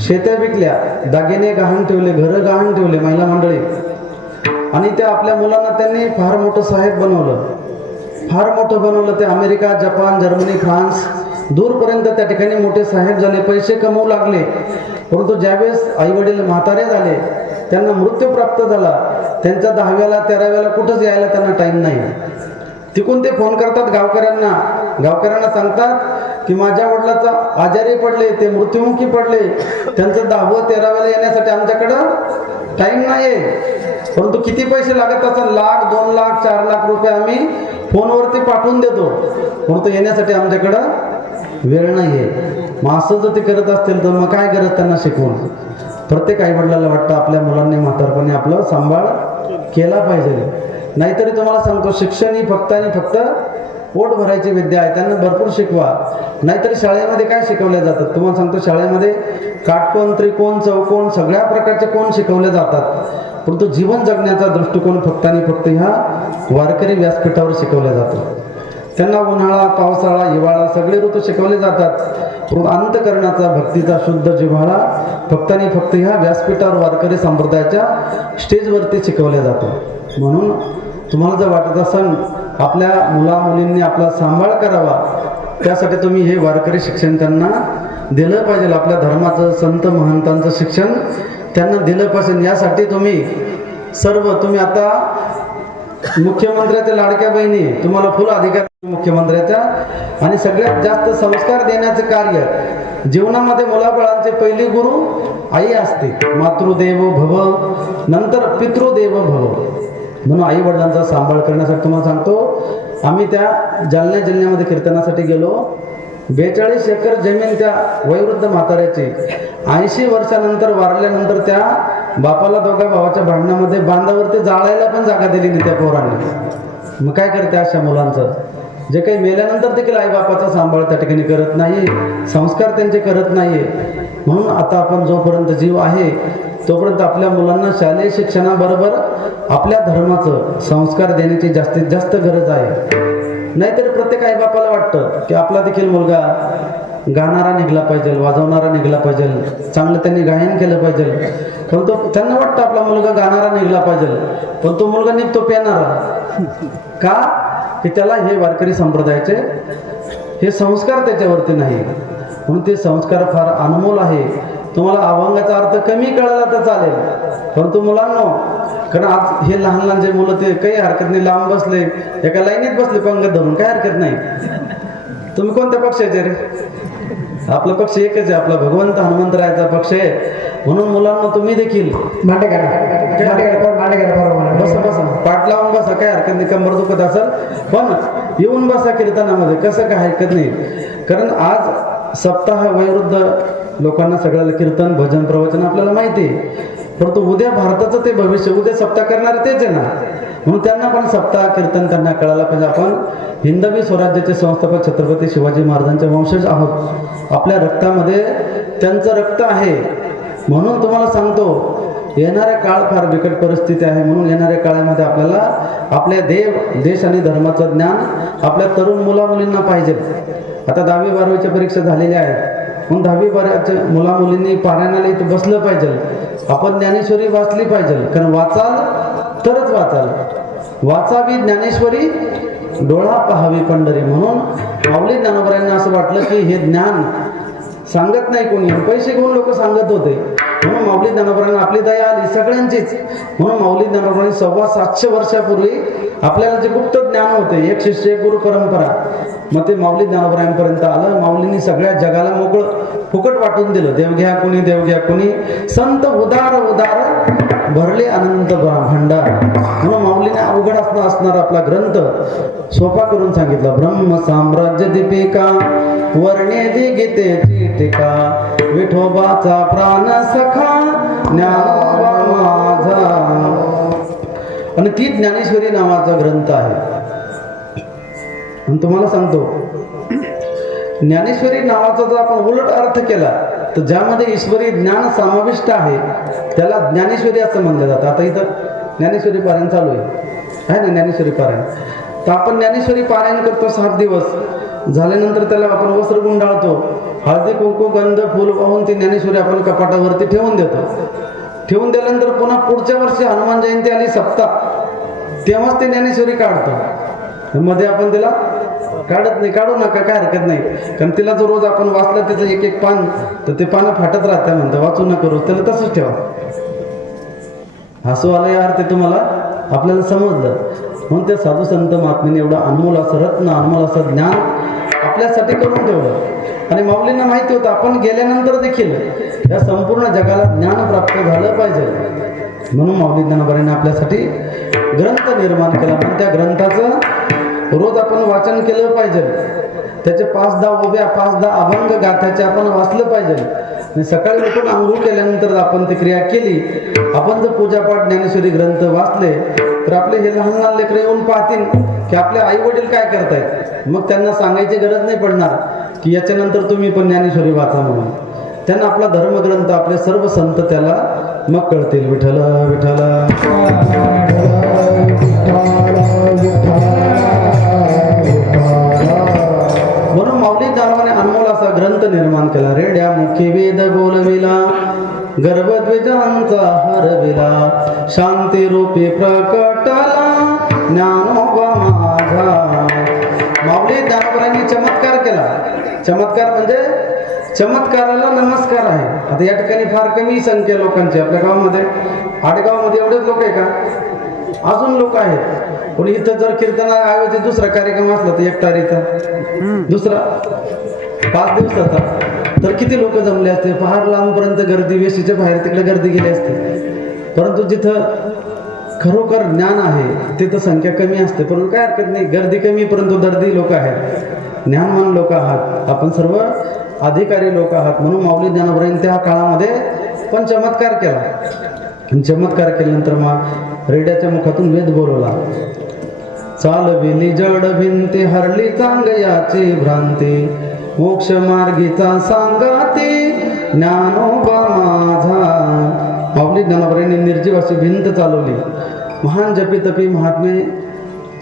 शेत्या विकल्या, दागिने गहाण ठेवले, घरं गहाण ठेवले महिला मंडळी, आणि त्या आपल्या मुलांना त्यांनी फार मोठं साहेब बनवलं, फार मोठं बनवलं. ते अमेरिका, जपान, जर्मनी, फ्रान्स दूरपर्यंत त्या ठिकाणी मोठे साहेब झाले, पैसे कमवू लागले. परंतु ज्यावेळेस आई वडील म्हातारे झाले, त्यांना मृत्यू प्राप्त झाला, त्यांच्या 10व्याला 13व्याला कुठंच यायला त्यांना टाईम नाही. तिकून ते फोन करतात गावकऱ्यांना सांगतात की माझ्या वडिलाचा आजारी पडले, ते मृत्युमुखी पडले, त्यांचं 10व 13व्याला येण्यासाठी आमच्याकडं टाईम नाही आहे. परंतु किती पैसे लागत असतात, 1 लाख, 2 लाख, 4 लाख रुपये आम्ही फोनवरती पाठवून देतो, परंतु येण्यासाठी आमच्याकडं वेळ नाही आहे. मग असं जर ते करत असतील तर मग काय गरज त्यांना शिकवून. प्रत्येक आईवडिलाला वाटतं आपल्या मुलांनी म्हातारपणी आपलं सांभाळ केला पाहिजे. नाहीतरी तुम्हाला सांगतो, शिक्षण ही फक्त आणि फक्त पोट भरायची विद्या आहे. त्यांना भरपूर शिकवा. नाहीतरी शाळेमध्ये काय शिकवले जातात तुम्हाला सांगतो, शाळेमध्ये काटकोन, त्रिकोण, चौकोन सगळ्या प्रकारचे कोण शिकवले जातात, परंतु जीवन जगण्याचा दृष्टिकोन फक्त आणि फक्त ह्या वारकरी व्यासपीठावर शिकवले जातो. त्यांना उन्हाळा, पावसाळा, हिवाळा सगळे ऋतू शिकवले जातात, परंतु अंतःकरणाचा, भक्तीचा शुद्ध जिव्हाळा फक्त आणि फक्त ह्या व्यासपीठावर वारकरी संप्रदायाच्या स्टेजवरती शिकवले जातो. म्हणून तुम्हाला जर वाटत असेल आपल्या मुलामुलींनी आपला सांभाळ करावा, त्यासाठी तुम्ही हे वारकरी शिक्षण त्यांना दिलं पाहिजे. आपल्या धर्माचं, संत महंतांचं शिक्षण त्यांना दिलं पाहिजे. यासाठी तुम्ही तुम्ही आता मुख्यमंत्र्याच्या लाडक्या बहिणी, तुम्हाला फुल अधिकार मुख्यमंत्र्याच्या, आणि सगळ्यात जास्त संस्कार देण्याचे कार्य जीवनामध्ये मुलाबाळांचे पहिली गुरु आई असते. मातृदेवो भव, नंतर पितृदेवो भव. म्हणून आई वडिलांचा सांभाळ करण्यासाठी तुम्हाला सांगतो, आम्ही त्या जालना जिल्ह्यामध्ये कीर्तनासाठी गेलो. 42 एकर जमीन त्या वयोवृद्ध म्हाताऱ्याची, 80 वर्षानंतर वारल्यानंतर त्या बापाला दोघा भावाच्या भांडणामध्ये बांधावरती जाळायला पण जागा दिली नाही त्या पोरांनी. मग काय करते अशा मुलांचं, जे काही मेल्यानंतर देखील आईबापाचा सांभाळ त्या ठिकाणी करत नाही, संस्कार त्यांचे करत नाही. म्हणून आता आपण जोपर्यंत जीव आहे तोपर्यंत आपल्या मुलांना शालेय शिक्षणाबरोबर आपल्या धर्माचं संस्कार देण्याची जास्तीत जास्त गरज आहे. नाहीतर प्रत्येक आईबापाला वाटतं की आपला देखील मुलगा गाणारा निघाला पाहिजे, वाजवणारा निघाला पाहिजे, चांगलं त्यांनी गायन केलं पाहिजे. पण तो त्यांना वाटतं आपला मुलगा गाणारा निघाला पाहिजे, पण तो मुलगा निघतो पेनारा. का? की त्याला हे वारकरी संप्रदायाचे हे संस्कार त्याच्यावरती नाही. म्हणून ते संस्कार फार अनमोल आहे. तुम्हाला अभंगाचा अर्थ कमी कळला तर चालेल, परंतु मुलांनो, कारण आज हे लहान लहान जे मुलं ते काही हरकत नाही, लांब बसले, एका लाईनीत बसले पंगत धरून, काय हरकत नाही. तुम्ही कोणत्या पक्षाचे रे? आपला पक्ष एकच आहे, आपला भगवंत हनुमंतरायाचा पक्ष आहे. म्हणून मुलांना तुम्ही देखील बसा बसा, पाठ लावून बसा, काय हरकत नाही. कंबर दुखत असेल पण येऊन बसा कीर्तनामध्ये, कसं काय हरकत नाही. कारण आज सप्ताह वयोवृद्ध लोकांना सगळ्याला कीर्तन भजन प्रवचन आपल्याला माहिती आहे, परंतु उद्या भारताचं ते भविष्य, उद्या सप्ताह करणारे तेच आहे ना. म्हणून त्यांना पण सप्ताह कीर्तन त्यांना कळायला पाहिजे. आपण हिंदवी स्वराज्याचे संस्थापक छत्रपती शिवाजी महाराजांचे वंशज आहोत. आपल्या रक्तामध्ये त्यांचं रक्त आहे. म्हणून तुम्हाला सांगतो, येणाऱ्या काळ फार बिकट परिस्थिती आहे. म्हणून येणाऱ्या काळामध्ये आपल्याला आपल्या देश आणि धर्माचं ज्ञान आपल्या तरुण मुलामुलींना पाहिजे. आता 10वी 12वीच्या परीक्षा झालेल्या आहेत, म्हणून 10वी 12वीच्या मुलामुलींनी पारायणाला इथं बसलं पाहिजे. आपण ज्ञानेश्वरी वाचली पाहिजे, कारण वाचाल तरच वाचाल. वाचावी ज्ञानेश्वरी, डोळा पहावी पंढरी. म्हणून माऊली ज्ञानोबरायांना असं वाटलं की हे ज्ञान सांगत नाही कोणी, पैसे घेऊन लोक सांगत होते. म्हणून माऊली ज्ञानोबरायांना आपली दया आली सगळ्यांचीच. म्हणून माऊली ज्ञानोबरायांनी 750 वर्षापूर्वी आपल्याला जे गुप्त ज्ञान होते, एक शिष्य एक गुरु परंपरा, मग ते माऊली ज्ञानोबरायांपर्यंत आलं. माऊलींनी सगळ्या जगाला मोकळं फुकट वाटून दिलं. देव घ्या कुणी, देव घ्या कुणी, संत उदार उदार भरले अनंत भांडार. म्हणून माऊलीने अवघड असणारा आपला ग्रंथ सोपा करून सांगितला. ब्रह्म साम्राज्य दीपिका वर्णेदी गीतेची टीका, विठोबाचा प्राण सखा ज्ञानोबा माझा. आणि ती ज्ञानेश्वरी नावाचा ग्रंथ आहे. आणि तुम्हाला सांगतो, ज्ञानेश्वरी नावाचा जर आपण उलट अर्थ केला तर ज्यामध्ये ईश्वरी ज्ञान समाविष्ट आहे त्याला ज्ञानेश्वरी असं म्हणलं जातं. आता इथं ज्ञानेश्वरी पारायण चालू आहे ना, ज्ञानेश्वरी पारायण. तर आपण ज्ञानेश्वरी पारायण करतो 7 दिवस. झाल्यानंतर त्याला आपण वस्त्र गुंडाळतो, हळदी कुंकू गंध फुल वाहून ती ज्ञानेश्वरी आपण कपाटावरती ठेवून देतो. ठेवून दिल्यानंतर पुन्हा पुढच्या वर्षी हनुमान जयंती आली सप्ताह, तेव्हाच ते ज्ञानेश्वरी काढतो. मध्ये आपण तिला काढत नाही. काढू नका, काय हरकत नाही. कारण तिला जो रोज आपण वाचलं त्याचं एक एक पान, तर ते पानं फाटत राहतं म्हणतं, वाचू नका रोज, त्याला तसंच ठेवा. हसू आलं यार ते तुम्हाला, आपल्याला समजलं. म्हणून त्या साधू संत महात्म्याने एवढं अनमोल असं रत्न, अनमोल असं ज्ञान आपल्यासाठी करून ठेवलं. आणि माऊलींना माहिती होतं आपण गेल्यानंतर देखील या संपूर्ण जगाला ज्ञान प्राप्त झालं पाहिजे. म्हणून माऊली ज्ञानोबरायांनी आपल्यासाठी ग्रंथ निर्माण केला. पण त्या ग्रंथाचं रोज आपण वाचन केलं पाहिजे. त्याचे 5-10 उभ्या 5-10 अभंग गाथ्याचे आपण वाचलं पाहिजे. आणि सकाळी उठून आंघोळ केल्यानंतर आपण ती क्रिया केली. आपण जर पूजापाठ ज्ञानेश्वरी ग्रंथ वाचले तर आपले हे लहान लहान लेकरं येऊन पाहतील की आपले आई वडील काय करतायत. मग त्यांना सांगायची गरज नाही पडणार की याच्यानंतर तुम्ही पण ज्ञानेश्वरी वाचा म्हणून. त्यांना आपला धर्मग्रंथ, आपले सर्व संत त्याला मग कळतील. विठ्ठल विठ्ठल. म्हणून माऊली ज्ञानोबाने अनमोल असा ग्रंथ निर्माण केला. रेड्या मुखी वेद बोलविला, गर्भद्विजांचा हरविला, शांती रूपी प्रकटला ज्ञानोबा माझा. माऊली ज्ञानोबांनी चमत्कार केला. चमत्कार म्हणजे चमत्काराला नमस्कार आहे. आता या ठिकाणी फार कमी संख्या लोकांची आपल्या गावामध्ये, आडगावामध्ये एवढेच लोक आहे का? अजून लोक आहेत. पण इथं जर कीर्तनाऐवजी दुसरा कार्यक्रम असला तर 1 तारीखचा, दुसरा 5 दिवसाचा, तर किती लोक जमले असते. फार लांबपर्यंत गर्दी, वेशीच्या बाहेर तिकडे गर्दी गेली असते. परंतु जिथं खरोखर ज्ञान आहे तिथं संख्या कमी असते. परंतु काय हरकत नाही, गर्दी कमी परंतु दर्दी लोक आहेत, ज्ञानवान लोक आहात, आपण सर्व अधिकारी लोक आहात. म्हणून माऊली ज्ञानोबरायांनी त्या काळामध्ये पण चमत्कार केला. आणि चमत्कार केल्यानंतर मग रेड्याच्या मुखातून वेद बोलवला. चालविली जड भिंती, हरली चांगयाची भ्रांती, मोक्ष मार्गीचा सांगाती ज्ञानोबा माझा. माऊली ज्ञानोबरांनी निर्जीवाची भिंत चालवली. महान जपी तपी महात्मे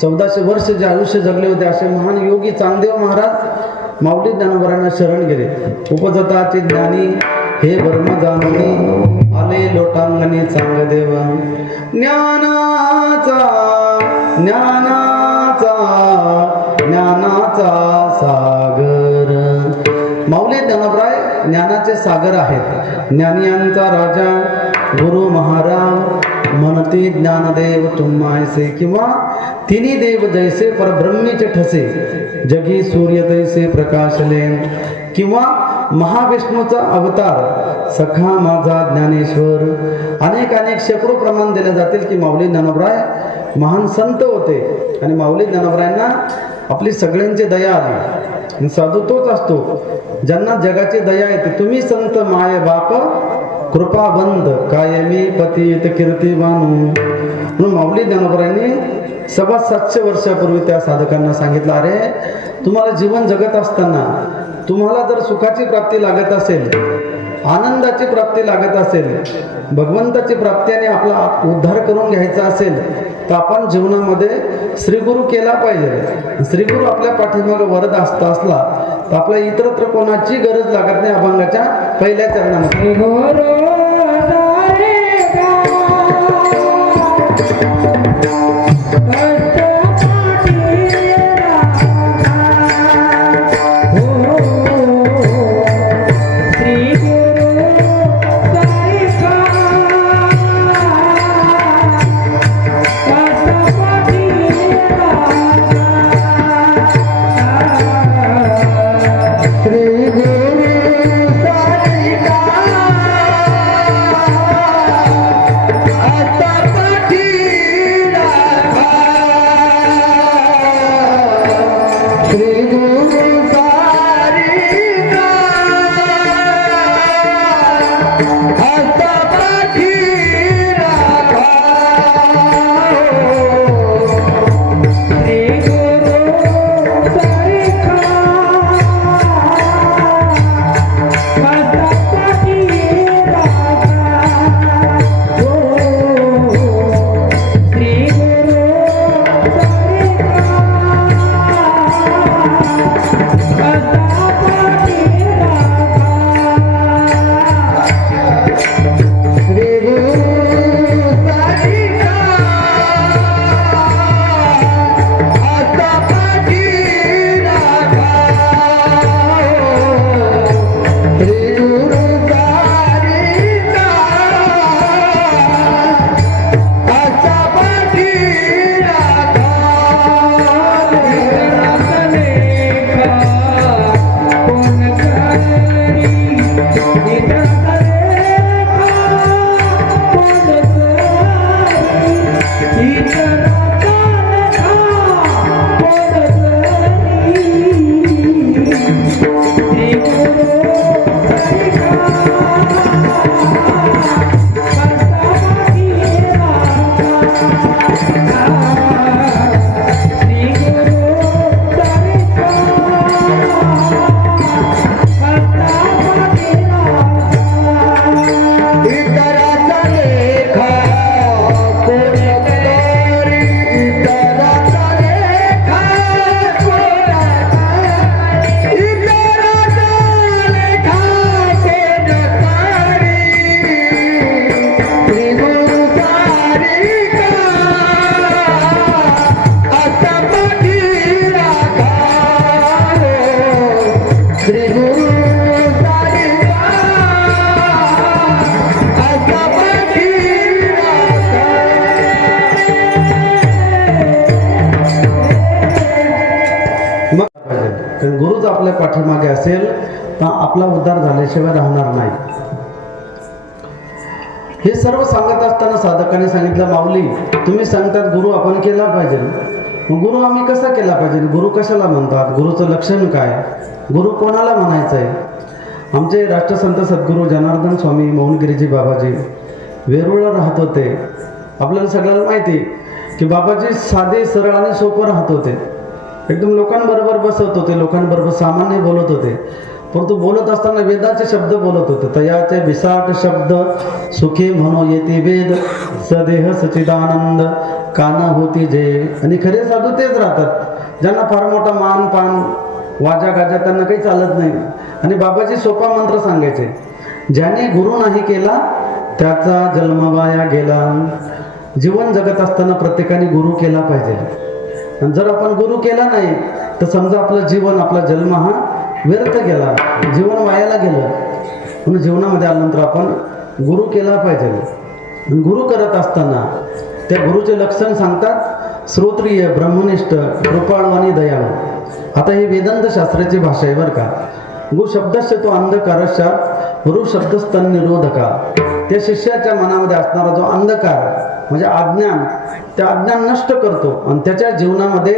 1400 वर्ष जे आयुष्य जगले होते असे महान योगी चांगदेव महाराज माऊली ज्ञानोबरांना शरण गेले. उपजताचे ज्ञानी हे ब्रह्म जाणूनी आले लोटांगणी चांगदेव. ज्ञानाचा ज्ञानाचा ज्ञानाचा सागर. माऊली ज्ञानोबराय ज्ञानाचे सागर आहेत. ज्ञानियांचा राजा गुरु महाराज म्हणती ज्ञानदेव तुम्हायसे, किंवा तिन्ही देव जैसे परब्रह्मीचे ठसे जगी सूर्य तैसे प्रकाशले, किंवा महाविष्णूचा अवतार सखा माझा ज्ञानेश्वर. अनेक अनेक शेकडो प्रमाण दिले जातील की माऊली ज्ञानोबराय महान संत होते आणि माऊली ज्ञानोबरायांना आपली सगळ्यांची दया आली. साधू तोच असतो ज्यांना जगाची दया येते. तुम्ही संत माय बाप कृपाबंध कायमी पतित कीर्तिवानू. म्हणून माऊली ज्ञानोबरायांनी 700 वर्षापूर्वी त्या साधकांना सांगितलं, अरे तुम्हाला जीवन जगत असताना तुम्हाला जर सुखाची प्राप्ती लागत असेल, आनंदाची प्राप्ती लागत असेल, भगवंताची प्राप्तीने आपला उद्धार करून घ्यायचा असेल तर आपण जीवनामध्ये श्रीगुरु केला पाहिजे. श्रीगुरु आपल्या पाठीमागे वरद असला तर आपल्या इतरत्र कोणाची गरज लागत नाही. अभंगाच्या पहिल्या चरणामध्ये गुरुच आपल्या पाठीमागे असेल तर आपला उद्धार झाल्याशिवाय राहणार नाही. हे सर्व सांगत असताना साधकांनी सांगितलं, माऊली तुम्ही सांगतात गुरु आपण केला पाहिजे, मग गुरु आम्ही कसा केला पाहिजे, गुरु कशाला म्हणतात, गुरुचं लक्षण काय, गुरु कोणाला म्हणायचं आहे. आमचे राष्ट्रसंत सद्गुरू जनार्दन स्वामी मौनगिरीजी बाबाजी वेरूळला राहत होते. आपल्याला सगळ्यांना माहिती की बाबाजी साधे सरळ आणि सोपं राहत होते. एकदम लोकांबरोबर बसत होते, लोकांबरोबर सामान्य बोलत होते. परंतु बोलत असताना वेदाचे शब्द बोलत होते. तयाचे विसाट शब्द सुखे म्हणो येते वेद, सदेह सचिदानंद कान होती जे. आणि खरे साधू तेच राहतात ज्यांना फार मोठा मान पान वाजा गाजा त्यांना काही चालत नाही. आणि बाबाजी सोपा मंत्र सांगायचे, ज्याने गुरु नाही केला त्याचा जन्म वाया गेला. जीवन जगत असताना प्रत्येकाने गुरु केला पाहिजे. आणि जर आपण गुरु केला नाही तर समजा आपलं जीवन आपला जन्म हा व्यर्थ गेला, जीवन वायाला गेलं. म्हणून जीवनामध्ये आल्यानंतर आपण गुरु केला पाहिजे. आणि गुरु करत असताना त्या गुरुचे लक्षण सांगतात, श्रोत्रिय, ब्रह्मनिष्ठ, कृपाळू आणि दयाळू. आता ही वेदांत शास्त्राची भाषा आहे बरं का. गु शब्दस्य तो अंधकारशात, ऋ शब्दस्तन निरोधका. त्या शिष्याच्या मनामध्ये असणारा जो अंधकार म्हणजे अज्ञान, ते अज्ञान नष्ट करतो आणि त्याच्या जीवनामध्ये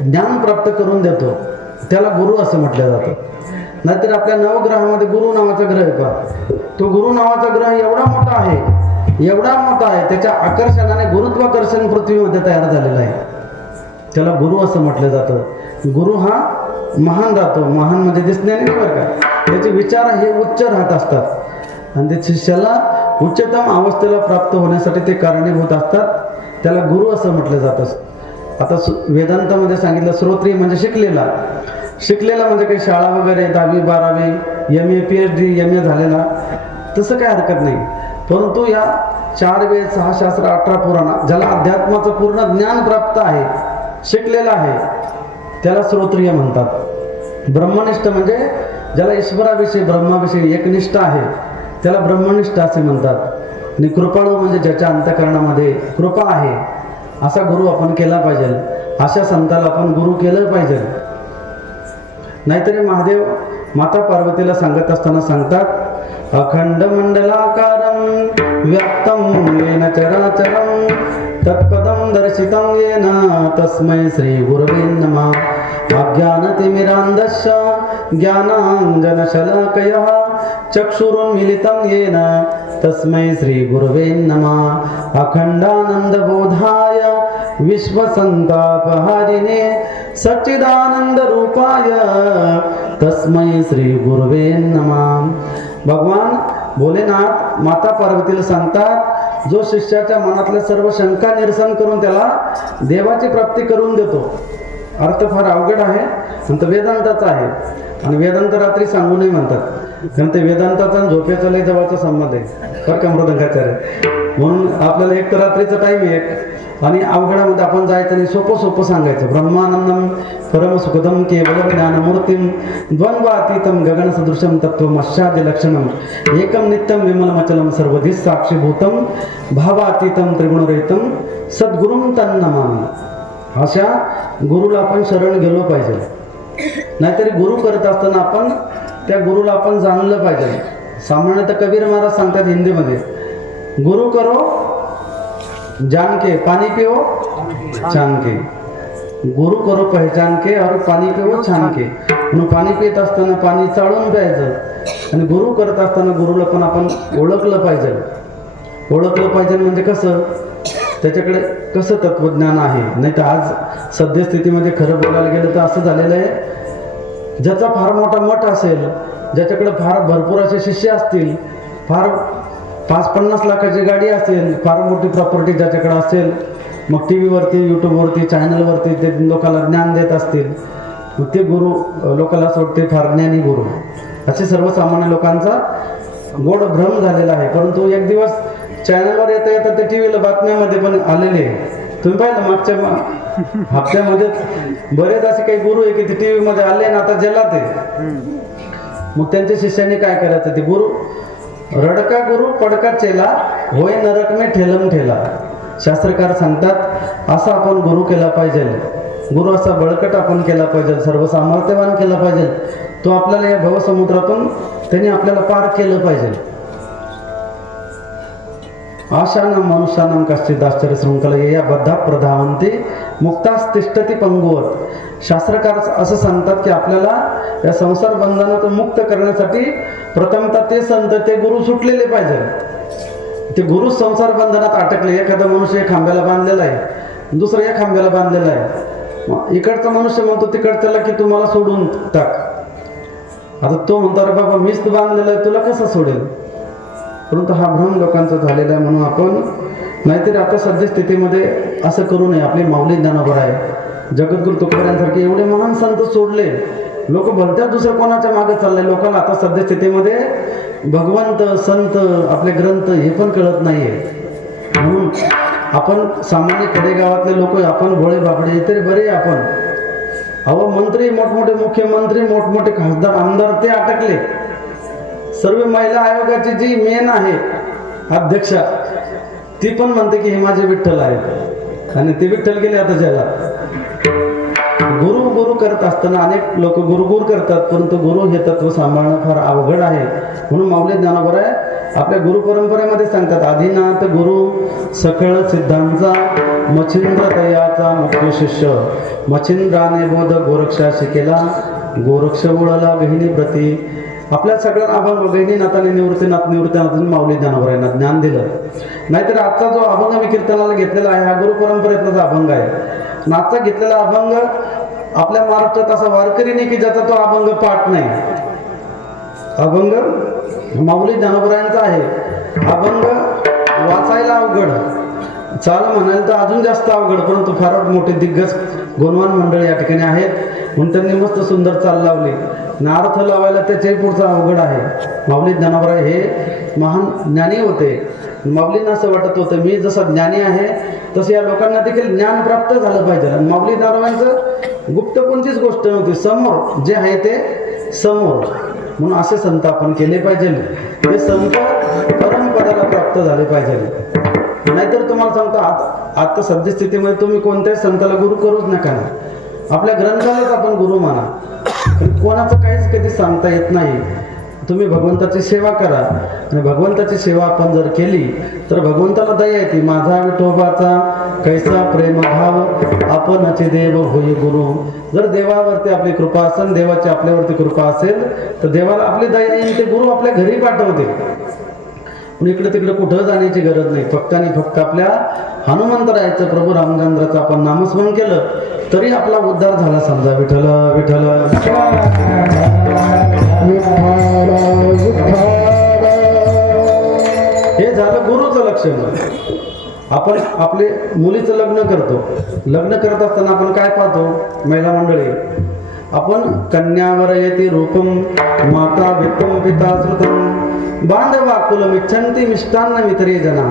ज्ञान प्राप्त करून देतो. त्याला गुरु असं म्हटलं जातं. नाहीतर आपल्या नवग्रहामध्ये गुरु नावाचा ग्रह आहे पहा. तो गुरु नावाचा ग्रह एवढा मोठा आहे, एवढा मोठा आहे, त्याच्या आकर्षणाने गुरुत्वाकर्षण पृथ्वीमध्ये तयार झालेलं आहे. त्याला गुरु असं म्हटलं जातं. गुरु हा महान राहतो. महान म्हणजे दिसण्याने नाही बरं का, त्याचे विचार हे उच्च राहत असतात आणि ते शिष्याला उच्चतम अवस्थेला प्राप्त होण्यासाठी ते कारणीभूत असतात. त्याला गुरु असं म्हटलं जातं. आता वेदांतामध्ये सांगितलं श्रोत्रिय म्हणजे शिकलेला. शिकलेला म्हणजे काही शाळा वगैरे 10वी 12वी MA PhD MA झालेला तसं काय हरकत नाही. परंतु या 4 वेद 6 शास्त्र 18 पुराण ज्याला अध्यात्माचं पूर्ण ज्ञान प्राप्त आहे, शिकलेला आहे, त्याला श्रोत्रिय म्हणतात. ब्रह्मनिष्ठ म्हणजे ज्याला ईश्वराविषयी ब्रह्माविषयी एकनिष्ठ आहे त्याला ब्रह्मनिष्ठ असे म्हणतात. आणि कृपाळू म्हणजे ज्याच्या अंतःकरणामध्ये कृपा आहे असा गुरु आपण केला पाहिजे. अशा संताला आपण गुरु केलं पाहिजे. नाहीतरी महादेव माता पार्वतीला सांगत असताना सांगतात, अखंड मंडलाकारं व्याप्तं येन चराचरं तत्पदं दर्शितं येन तस्मै श्री गुरवे नमः. अज्ञानतिमिरान्धस्य ज्ञानाञ्जनशलाकया चक्षुरुन्मीलितं येन तस्मै श्री गुरवे नमः. अखंडानंदबोधाय विश्वसंतापहारिणे सच्चिदानंद रूपाय तस्मै श्री गुरवे नमः. भगवान भोलेनाथ माता पार्वतीला सांगतात, जो शिष्याच्या मनातल्या सर्व शंका निरसन करून त्याला देवाची प्राप्ती करून देतो. अर्थ फार अवघड आहे, पण वेदांताचा आहे. आणि वेदांत रात्री सांगू नये म्हणतात, कारण ते वेदांताचा आणि झोपेचा लय जवळचा संबंध आहे बरं का मृदंगाचार्य. म्हणून आपल्याला एक तर रात्रीचा टाईम आहे आणि अवघडामध्ये आपण जायचं नाही, सोपं सोपं सांगायचं. ब्रह्मानंदम परम सुखदम केवलम ज्ञानमूर्तिम द्वंद्वातीतम गगनसदृशम तत्त्वमस्याद्य लक्षणम एकम नित्यम विमलमचलम सर्वधी साक्षीभूतम भावातीतम त्रिगुणरहितम सद्गुरुं तन्नमामि. अशा गुरुला आपण शरण गेलो पाहिजे. नाहीतरी गुरु करत असताना आपण त्या गुरुला आपण जाणलं पाहिजे. सामान्यतः कबीर महाराज सांगतात हिंदीमध्ये, गुरु करो जान के, पानी पिओ छान के. गुरु करो पहचान के और पाणी पिओ छान के. म्हणून पाणी पित असताना पाणी चाळून प्यायचं. आणि गुरु करत असताना गुरुला पण आपण ओळखलं पाहिजे. ओळखलं पाहिजे म्हणजे कसं, त्याच्याकडे कसं तत्वज्ञान आहे. नाही तर आज सद्यस्थितीमध्ये खरं बोलायला गेलं तर असं झालेलं आहे, ज्याचा फार मोठा मठ असेल, ज्याच्याकडे फार भरपूर असे शिष्य असतील, फार 5-50 लाखाची गाडी असेल, फार मोठी प्रॉपर्टी ज्याच्याकडे असेल, मग TV वरती यूट्यूबवरती चॅनलवरती ते लोकांना ज्ञान देत असतील, मग ते गुरु लोकांना असं वाटते फार ज्ञानी गुरु. असे सर्वसामान्य लोकांचा गोड भ्रम झालेला आहे. परंतु एक दिवस चॅनलवर येता येता ते TVला बातम्यामध्ये पण आलेले, तुम्ही पाहिलं मागच्या हप्त्यामध्ये बरेच असे काही गुरु आहे की ते TV मध्ये आले ना आता जला ते. मग त्यांच्या शिष्यांनी काय करायचं, ते गुरु रडका गुरु पडका चेला होय नरक में ठेलम ठेला. शास्त्रकार सांगतात असा आपण गुरु केला पाहिजे. गुरु असा बळकट आपण केला पाहिजे, सर्वसामर्थ्यवान केला पाहिजे. तो आपल्याला या भवसमुद्रातून त्यांनी आपल्याला पार केलं पाहिजे. आशानं मनुष्यानं कश्चित आश्चर्य शृंखला या बद्धा प्रधावंती मुक्तास तिष्ठती पंगुवत. शास्त्रकार असं सांगतात की आपल्याला या संसार बंधनातून मुक्त करण्यासाठी प्रथमतः ते संत, ते गुरु सुटलेले पाहिजे. ते गुरु संसार बंधनात अटकले. एखादा मनुष्य एक खांब्याला बांधलेला आहे, दुसरा एक खांब्याला बांधलेला आहे. इकडचा मनुष्य म्हणतो तिकडच्याला की तुम्हाला सोडून टाक. आता तो म्हणतो अरे बाबा मीच तर बांधलेला आहे, तुला कसं सोडेल? परंतु हा भ्रम लोकांचा झालेला आहे. म्हणून आपण नाहीतरी आता सध्या स्थितीमध्ये असं करू नये. आपली माऊली ज्ञानोबर आहे, जगद्गुरु तुकोबांसारखे एवढे महान संत सोडले, लोक भलत्याच दुसऱ्या कोणाच्या मागे चालले. लोकांना आता सध्या स्थितीमध्ये भगवंत, संत, आपले ग्रंथ हे पण कळत नाहीये. म्हणून आपण सामान्य खेडेगावातले लोक, आपण भोळे बापडे तरी बरे. आपण अहो मंत्री, मोठमोठे मुख्यमंत्री, मोठमोठे खासदार, आमदार ते अटकले. सर्व महिला आयोगाची जी मेन आहे अध्यक्षा, ती पण म्हणते की हे माझे विठ्ठल आहे, आणि ते विठ्ठल गेले आता ज्याला. गुरु गुरु करत असताना अनेक लोक गुरुगुर करतात, परंतु गुरु हे तत्व सांभाळणं फार अवघड आहे. म्हणून माऊली ज्ञानोबर आहे आपल्या गुरु परंपरेमध्ये सांगतात, आदिनाथ गुरु सकळ सिद्धांचा, मच्छिंद्र तयाचा मुख्य शिष्य, मच्छिंद्राने बोध गोरक्षा शिकेला, गोरक्ष उळला गहिनी प्रती. आपल्या सगळ्यांना अभंग गहिनीनाथाने निवृत्तीनाथाने माऊली ज्ञानोबरायांना ज्ञान दिलं. नाहीतर आजचा जो अभंग मी कीर्तनाला घेतलेला आहे हा गुरु परंपरेतलाच अभंग आहे. आजचा घेतलेला अभंग आपल्या महाराष्ट्रात असा वारकरी नाही की ज्याचा तो अभंग पाठ नाही. अभंग माऊली ज्ञानोबरायांचा आहे. अभंग वाचायला अवघड, चाल म्हणाल तर अजून जास्त अवघड, परंतु फार मोठे दिग्गज गुणवान मंडळी या ठिकाणी आहेत, म्हणून त्यांनी मस्त सुंदर चाल लावली. अर्थ लावायला त्याच्याही पुढचा अवघड आहे. माऊली ज्ञानोबराय हे महान ज्ञानी होते. माऊलींना असं वाटत होतं मी जसा ज्ञानी आहे तसं या लोकांना देखील ज्ञान प्राप्त झालं पाहिजे. आणि माऊली ज्ञानोबरायांचं गुप्त कोणतीच गोष्ट नव्हती, समोर जे आहे ते समोर. म्हणून असे संत आपण केले पाहिजे, ते संत परमपदाला प्राप्त झाले पाहिजे. नाहीतर तुम्हाला सांगतो आता सद्यस्थितीमध्ये तुम्ही कोणत्याही संताला गुरु करूच नका ना. आपल्या ग्रंथालाच आपण गुरु माना. कोणाचं काहीच कधी सांगता येत नाही. तुम्ही भगवंताची सेवा करा, आणि भगवंताची सेवा आपण जर केली तर भगवंताला दया येते. माझा विठोबाचा कैसा प्रेम भाव, आपणचे देव होई गुरु. जर देवावरती आपली कृपा असेल, देवाची आपल्यावरती कृपा असेल, तर देवाला आपली दया येईल, ते गुरु आपल्या घरी पाठवते. इकडे तिकडे कुठं जाण्याची गरज नाही. फक्त आणि फक्त आपल्या हनुमंतरायाचं, प्रभू रामचंद्राचं आपण नामस्मरण केलं तरी आपला उद्धार झाला. समजा विठ्ठल विठ्ठल हे झालं गुरुचं लक्षण. आपण आपले मुलीचं लग्न करतो, लग्न करत असताना आपण काय पाहतो महिला मंडळी, आपण कन्यावर येते रूपम माता वित्तम पिता श्रुतम बांधवा कुलम इच्छन्ति मिष्टान्न मित्रे जना.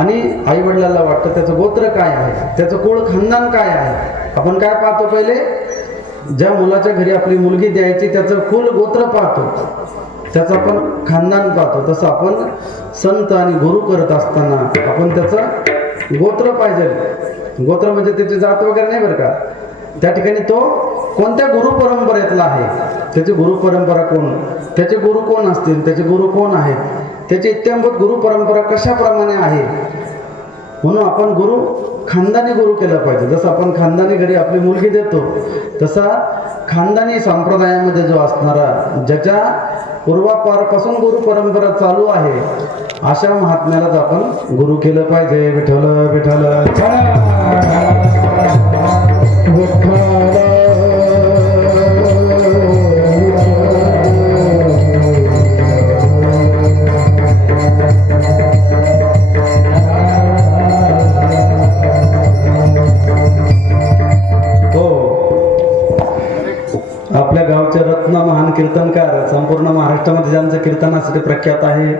आणि आई वडिलांना वाटतं त्याचं गोत्र काय आहे, त्याचं कुळ खानदान काय आहे. आपण काय पाहतो, पहिले ज्या मुलाच्या घरी आपली मुलगी द्यायची त्याचं कुल गोत्र पाहतो, त्याचं आपण खानदान पाहतो. तसं आपण संत आणि गुरु करत असताना आपण त्याचं गोत्र पाहिजे. गोत्र म्हणजे त्याची जात वगैरे नाही बरं का. त्या ठिकाणी तो कोणत्या गुरु परंपरेतला आहे, त्याची गुरु परंपरा कोण, त्याचे गुरु कोण असतील, त्याचे गुरु कोण आहेत, त्याची इत्यांभूत गुरु परंपरा कशाप्रमाणे आहे. म्हणून आपण गुरु खानदानी गुरु केला पाहिजे. जसं आपण खानदानी घरी आपली मुलगी देतो, तसा खानदानी संप्रदायामध्ये जो असणारा, ज्याच्या पूर्वापारपासून गुरु परंपरा चालू आहे, अशा महात्म्यालाच आपण गुरु केलं पाहिजे. विठ्ठल विठ्ठल आपल्या गावचे रत्न महान कीर्तनकार, संपूर्ण महाराष्ट्रामध्ये ज्यांचं कीर्तनासाठी प्रख्यात आहे,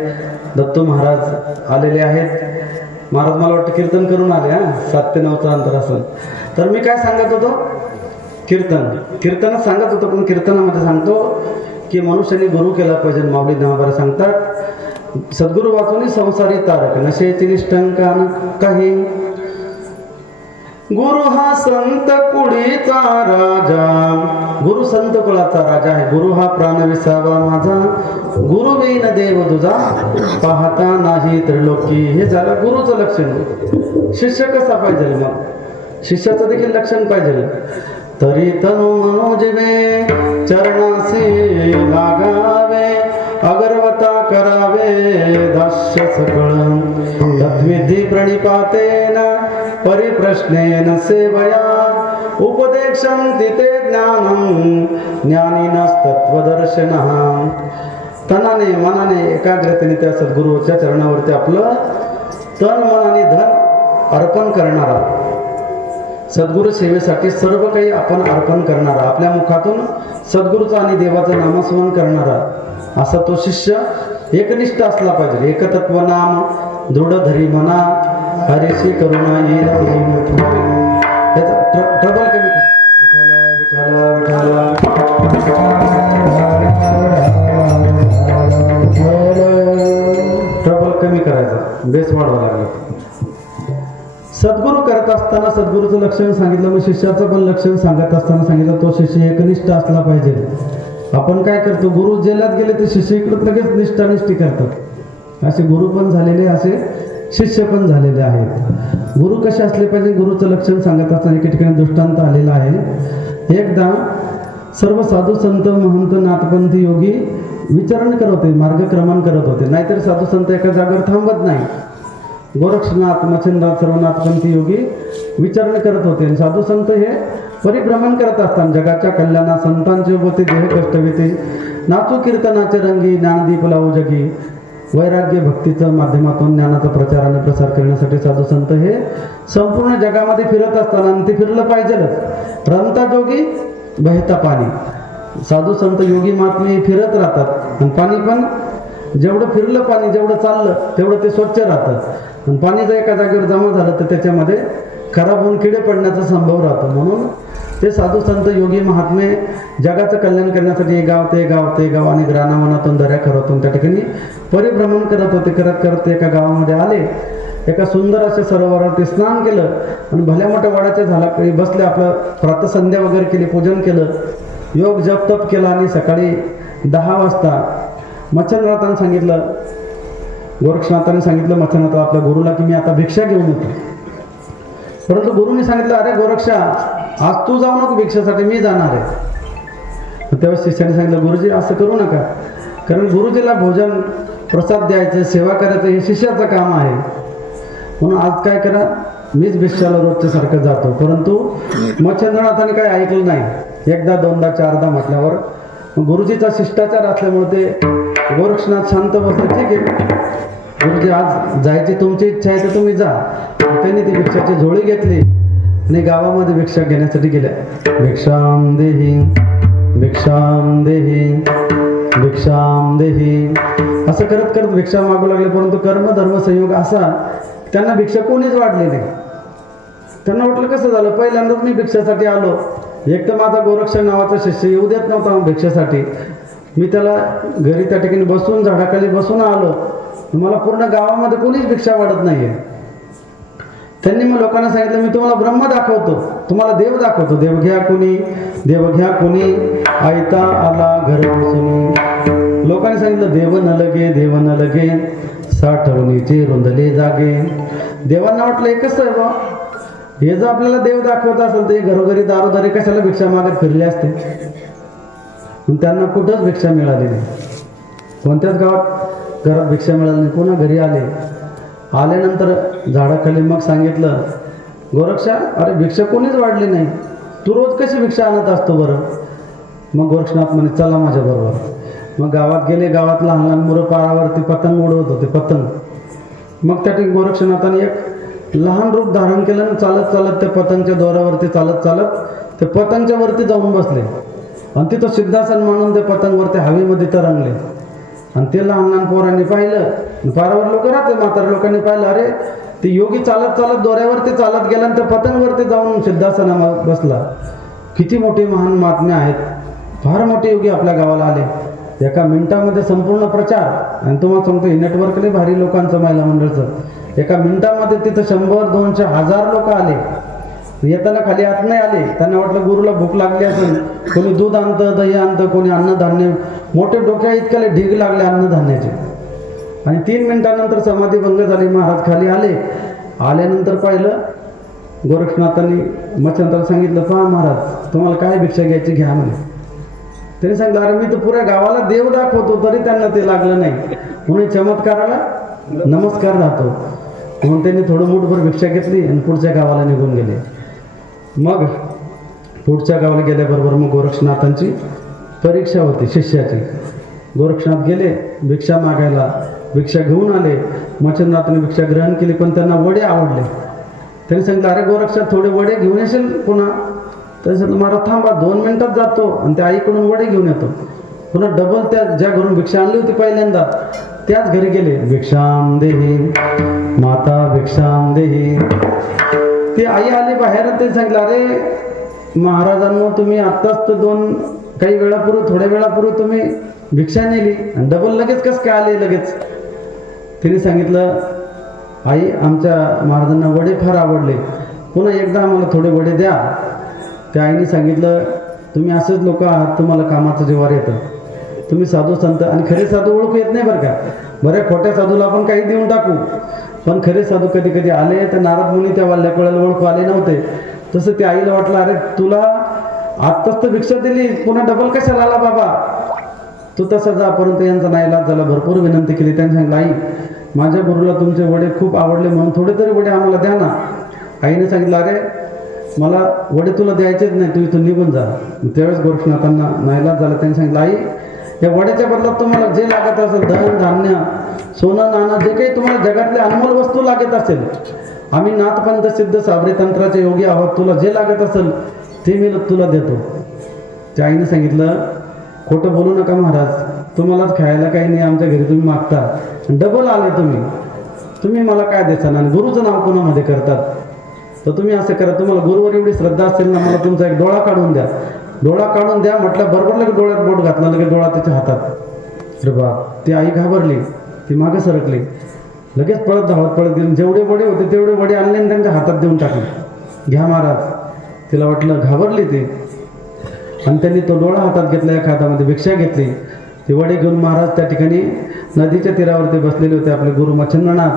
दत्तू महाराज आलेले आहेत. महाराज मला वाटतं कीर्तन करून आले. 7 ते 9चं अंतर असेल. तर मी काय सांगत होतो, कीर्तनात सांगत होतो, पण कीर्तनामध्ये सांगतो की मनुष्याने गुरु केला पाहिजे. माऊली ज्ञानोबा सांगतात, सद्गुरु वाचून संसारी तारक नशेची निष्ठंकान काही. गुरु हा संत कुळीचा राजा, गुरु संत कुळाचा राजा आहे. गुरु हा प्राण विसावा माझा, गुरु वेन देव तुझा पाहता नाही त्रिलोकी. हे झालं गुरुचं लक्षण. शिष्य कसा पाहिजे, मग शिष्याचं देखील लक्षण पाहिजे. तरी तनु मनोजवे चरणासी लागावे, अगरवता करावे दास्य सकळ. तद्विधी प्रणिपातेन परिप्रश्नेन सेवया, उपदेशन्ति ते ज्ञानं ज्ञानिनस्तत्त्वदर्शिनः. तनाने मनाने एकाग्रतेने त्या सद्गुरूच्या चरणावरती आपलं तन मन आणि धन अर्पण करणारा, सद्गुरू सेवेसाठी सर्व काही आपण अर्पण करणारा, आपल्या मुखातून सद्गुरूचं आणि देवाचं नामस्मरण करणारा असा तो शिष्य एकनिष्ठ असला पाहिजे. एकतत्व नाम दृढ धरी मना, हरीशी करुणा येईल त्याचा ट्रबल कमी कर. विठ्ठला विठ्ठला ट्रबल कमी करायचा, बेस वाढवा लागला. सद्गुरू करत असताना सद्गुरूचं लक्षण सांगितलं, मग शिष्याचं पण लक्षण सांगत असताना सांगितलं तो शिष्य एकनिष्ठ असला पाहिजे. आपण काय करतो, गुरु जेलात गेले ते शिष्य इकडं लगेच निष्ठानिष्ठी करतात. असे गुरु पण झालेले, असे शिष्य पण झालेले आहेत. गुरु कसे असले पाहिजे, गुरुचं लक्षण सांगत असताना एके ठिकाणी दृष्टांत आलेला आहे. एकदा सर्व साधू संत महंत नाथपंथी योगी विचरण करत होते, मार्गक्रमण करत होते. नाहीतर साधू संत एका जागेवर थांबत नाही. गोरक्षनाथ मच्छिंद्रनाथ सर्व नाथपंथी योगी विचरण करत होते. साधू संत हे परिभ्रमण करत असताना जगाच्या कल्याणा संतांचे होते देह कष्टविते, नाचू कीर्तनाचे रंगी, ज्ञानदीप लावू जगी. वैराग्य भक्तीच्या माध्यमातून ज्ञानाचा प्रचार आणि प्रसार करण्यासाठी साधू संत हे संपूर्ण जगामध्ये फिरत असताना, आणि ते फिरलं पाहिजेच. रमता जोगी बहता पाणी. साधू संत योगी महात्मे फिरत राहतात आणि पाणी पण जेवढं फिरलं, पाणी जेवढं चाललं तेवढं ते स्वच्छ राहतं. आणि पाणी जर एका जागेवर जमा झालं तर त्याच्यामध्ये खराब होऊन किडे पडण्याचा संभव राहतो. म्हणून ते साधू संत योगी महात्मे जगाचं कल्याण करण्यासाठी हे गाव ते गाव ते गाव आणि ग्राणावनातून दऱ्या खरवतून त्या ठिकाणी परिभ्रमण करत होते. करत करत एका गावामध्ये आले. एका सुंदर अशा सरोवरावर ते स्नान केलं आणि भल्या मोठ्या वडाच्या झाडाखाली बसले. आपलं प्रातसंध्या वगैरे केली, पूजन केलं, योग जप तप केला. आणि सकाळी 10 वाजता मच्छिंद्रनाथांनी सांगितलं, गोरक्षनाथांनी सांगितलं मच्छिंद्रनाथ आपल्या गुरुला की मी आता भिक्षा घेऊन येतो. परंतु गुरुनी सांगितलं, अरे गोरक्षा आज तू जाऊ नको भिक्षासाठी, मी जाणार आहे. तेव्हा शिष्याने सांगितलं, गुरुजी असं करू नका, कारण गुरुजीला भोजन प्रसाद द्यायचं, सेवा करायचं हे शिष्याचं काम आहे. म्हणून आज काय करा, मीच भिक्षाला रोजच्या सारखं जातो. परंतु मच्छिंद्रनाथांनी काय ऐकलं नाही. एकदा दोनदा चारदा म्हटल्यावर गुरुजीचा शिष्टाचार असल्यामुळे ते गोरक्षनाथ शांत बसले. ठीक आहे गुरुजी, आज जायची तुमची इच्छा आहे तर तुम्ही जा. त्यांनी ती भिक्षाची झोळी घेतली आणि गावामध्ये भिक्षा घेण्यासाठी गेल्या. भिक्षाम देही भिक्षाम देही भिक्षाम देही असं करत करत भिक्षा मागू लागले. परंतु कर्म धर्म संयोग असा त्यांना भिक्षा कोणीच वाढली नाही. त्यांना वाटलं कसं झालं, पहिल्यांदाच मी भिक्षासाठी आलो. एक तर माझा गोरक्ष नावाचा शिष्य येऊ देत नव्हता भिक्षासाठी. मी त्याला घरी त्या ठिकाणी बसून झाडाखाली बसून आलो. मला पूर्ण गावामध्ये कोणीच भिक्षा वाढत नाहीये. त्यांनी मग लोकांना सांगितलं, मी तुम्हाला ब्रह्म दाखवतो, तुम्हाला देव दाखवतो. देव घ्या कोणी, देव घ्या कोणी, आयता आला घर बसून. लोकांनी सांगितलं, देव न लगे देव न लगे, साठवणीचे रुंदले जागे. देवांना वाटलं हे कसं आहे बा, हे जर आपल्याला देव दाखवत असेल तर हे घरोघरी दारोदारी कशाला भिक्षा मागत फिरले असते. पण त्यांना कुठंच भिक्षा मिळाली नाही. कोणत्याच घरात भिक्षा मिळाली नाही. पुन्हा घरी आल्यानंतर झाडाखाली मग सांगितलं, गोरक्षा अरे भिक्षा कोणीच वाढली नाही, तू रोज कशी भिक्षा आणत असतो बरं. मग गोरक्षनाथ म्हणे चला माझ्याबरोबर. मग गावात गेले. गावात लहान लहान मुलं पारावरती पतंग उडवत होते, पतंग. मग त्या ठिकाणी गोरक्षनाथाने एक लहान रूप धारण केलं आणि चालत चालत त्या पतंगच्या दोऱ्यावरती चालत चालत ते पतंगच्या वरती जाऊन बसले. आणि तिथं सिद्धासन मानून ते पतंगवरती हवेमध्ये तरंगले. आणि ते लहान लहान पोरांनी पाहिलं, पारावर लोक राहते, म्हाताऱ्या लोकांनी पाहिलं, अरे ते योगी चालत चालत दोऱ्यावरती चालत गेला आणि त्या पतंगवरती जाऊन सिद्धासनावर बसला. किती मोठे महान महात्मे आहेत. फार मोठे योगी आपल्या गावाला आले. एका मिनिटामध्ये संपूर्ण प्रचार. आणि तुम्हाला सांगतो, हे नेटवर्क लय भारी लोकांचं, महिला मंडळचं. एका मिनिटामध्ये तिथं 100, 200, 1000 लोक आले. येताना खाली आत नाही आले. त्यांना वाटलं गुरुला भूक लागली असेल. कोणी दूध आणतं, दही आणतं, कोणी अन्नधान्य. मोठे डोक्या इतक्याले ढीग लागले अन्नधान्याचे. आणि 3 मिनिटानंतर समाधी भंग झाली. महाराज खाली आले. आल्यानंतर पाहिलं, गोरक्षनाथांनी मच्छिंद्रनाथाला सांगितलं, पहा महाराज तुम्हाला काय भिक्षा घ्यायची घ्या म्हणे. त्यांनी सांगितलं, अरे मी तर पुऱ्या गावाला देव दाखवतो तरी त्यांना ते लागलं नाही. म्हणून चमत्काराला नमस्कार राहतो. म्हणून त्यांनी थोडं मुठभर भिक्षा घेतली आणि पुढच्या गावाला निघून गेले. मग पुढच्या गावाला गेल्याबरोबर मग गोरक्षनाथांची परीक्षा होती शिष्याची. गोरक्षनाथ गेले भिक्षा मागायला, भिक्षा घेऊन आले. मच्छिंद्रनाथांनी भिक्षा ग्रहण केली, पण त्यांना वडे आवडले. त्यांनी सांगितलं, अरे गोरक्षनाथ थोडे वडे घेऊन येशील पुन्हा? त्यांनी सांगितलं, महाराज थांबा 2 मिनिटात जातो आणि त्या आईकडून वडे घेऊन येतो. पुन्हा डबल त्या ज्या घरून भिक्षा आणली होती पहिल्यांदा त्याच घरी गेले. भिक्षाम देही माता भिक्षाम देही. ती आई आली बाहेर. ते सांगितलं, अरे महाराजांनो, तुम्ही आत्ताच तर काही वेळापूर्वी थोड्या वेळापूर्वी तुम्ही भिक्षा नेली आणि डबल लगेच कसं काय आले लगेच? तिने सांगितलं, आई आमच्या महाराजांना वडे फार आवडले, पुन्हा एकदा आम्हाला थोडे वडे द्या. त्या आईने सांगितलं, तुम्ही असेच लोक आहात, तुम्हाला कामाचं जीवावर येतं. तुम्ही साधू संत आणि खरे साधू ओळखू येत नाही बरं का. बऱ्या खोट्या साधूला आपण काही देऊन टाकू, पण खरे साधू कधी कधी आले तर नारद मुनी त्या वाल्याकोळ्याला ओळखू आले नव्हते. तसं त्या आईला वाटलं, अरे तुला आत्ताच तर भिक्षा दिली, पुन्हा डबल कशाला आला बाबा? तू तसा जा. परंतु यांचा नाईलाज झाला, भरपूर विनंती केली. त्यांनी सांगितलं, आई माझ्या गुरुला तुमचे वडे खूप आवडले, म्हणून थोडे तरी वडे आम्हाला द्या ना. आईने सांगितलं, अरे मला वडे तुला द्यायचेच नाही, तू इथून निघून जा. त्यावेळेस गोरक्षनाथांना नाईलाज झाला. त्यांनी सांगितलं, आई या वड्याच्या बदलात तुम्हाला जे लागत असेल, धन धान्य सोनं नाणं, जे काही तुम्हाला जगातले अनमोल वस्तू लागत असेल, आम्ही नाथपंथ सिद्ध साबरी तंत्राचे योगी आहोत, तुला जे लागत असेल ते मी तुला देतो. त्या आईने सांगितलं, खोटं बोलू नका महाराज, तुम्हालाच खायला काही नाही, आमच्या घरी तुम्ही मागता, डबल आले तुम्ही मला काय देसान आणि गुरुचं नाव कोणामध्ये करतात? तर तुम्ही असं करा, तुम्हाला गुरुवर एवढी श्रद्धा असेल ना, मला तुमचा एक डोळा काढून द्या. डोळा काढून द्या म्हटलं, बरोबर लगेच डोळ्यात बोट घातला, लगेच डोळा त्याच्या हातात. अरे बाप, ती आई घाबरली, ती मागे सरकली, लगेच धावत पळत गेली. जेवढे वडे होते तेवढे वडे आणले आणि त्यांच्या हातात देऊन टाकले. घ्या महाराज. तिला वाटलं, घाबरली ती, आणि त्यांनी तो डोळा हातात घेतला, एका हातामध्ये भिक्षा घेतली. ते वडे घेऊन महाराज त्या ठिकाणी नदीच्या तीरावरती बसलेले होते आपले गुरु मच्छिंद्रनाथ.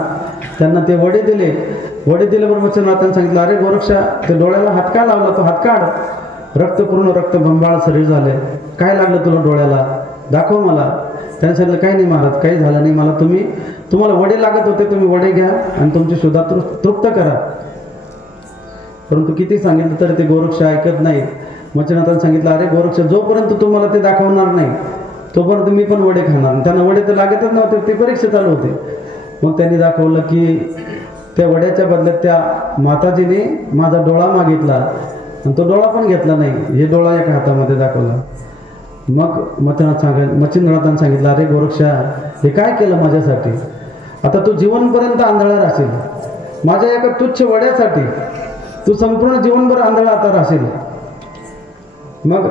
त्यांना ते वडे दिले. वडे दिल्याबरोबर मच्छिंद्रनाथांनी सांगितलं, अरे गोरक्षा, ते डोळ्याला हात का लावला? तो हात काढ. रक्त पूर्ण रक्त बंबाळ शरीर झाले. काय लागलं तुला डोळ्याला? दाखव मला. त्यांनी सांगितलं, काही नाही महाराज, काही झालं नाही मला. तुम्हाला वडे लागत होते, तुम्ही वडे घ्या आणि तुमची शुद्धा तृप्त करा. परंतु किती सांगितलं तरी ते गोरक्ष ऐकत नाही. मच्छिंद्रनाथांनी सांगितलं, अरे गोरक्ष, जोपर्यंत तुम्हाला ते दाखवणार नाही तोपर्यंत मी पण वडे खाणार. त्यांना वडे तर लागतच नव्हते, ते परीक्षा चालू होते. मग त्यांनी दाखवलं की त्या वड्याच्या बदल्यात त्या माताजीने माझा डोळा मागितला आणि तो डोळा पण घेतला नाही. हे डोळा एका हातामध्ये दाखवला. मग मच्छिंद्रनाथांनी सांगितलं, अरे गोरक्षा, हे काय केलं माझ्यासाठी? आता तू जीवनपर्यंत आंधळा राहशील. माझ्या एका तुच्छ वड्यासाठी तू संपूर्ण जीवनभर आंधळा आता राहशील. मग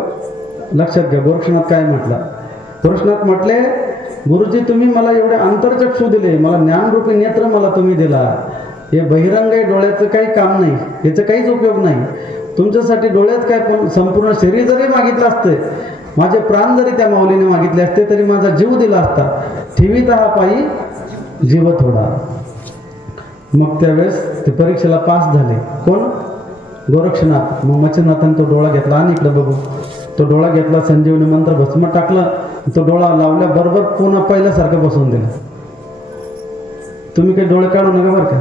लक्षात घ्या, गोरक्षनाथ काय म्हटला? गोरक्षनाथ म्हटले, गुरुजी, तुम्ही मला एवढे अंतर्चक्षु दिले, मला ज्ञानरूपी नेत्र मला तुम्ही दिला. हे बहिरंग डोळ्याचं काही काम नाही, याचा काहीच उपयोग नाही. तुमच्यासाठी डोळ्यात काय, पण संपूर्ण शरीर जरी मागितलं असतं, माझे प्राण जरी त्या माऊलीने मागितले असते, तरी माझा जीव दिला असता. ठेवीत हा पायी जीव थोडा. मग त्यावेळेस ते परीक्षेला पास झाले. कोण? गोरक्षनाथ. मग मच्छिंद्रनाथांनी तो डोळा घेतला आणि इकडे बघू. तो डोळा घेतला, संजीवनी मंत्र भस्म टाकला, तो डोळा लावल्याबरोबर पुन्हा पहिल्यासारखं बसवून दिलं. तुम्ही काही डोळे काढू नका बरं का,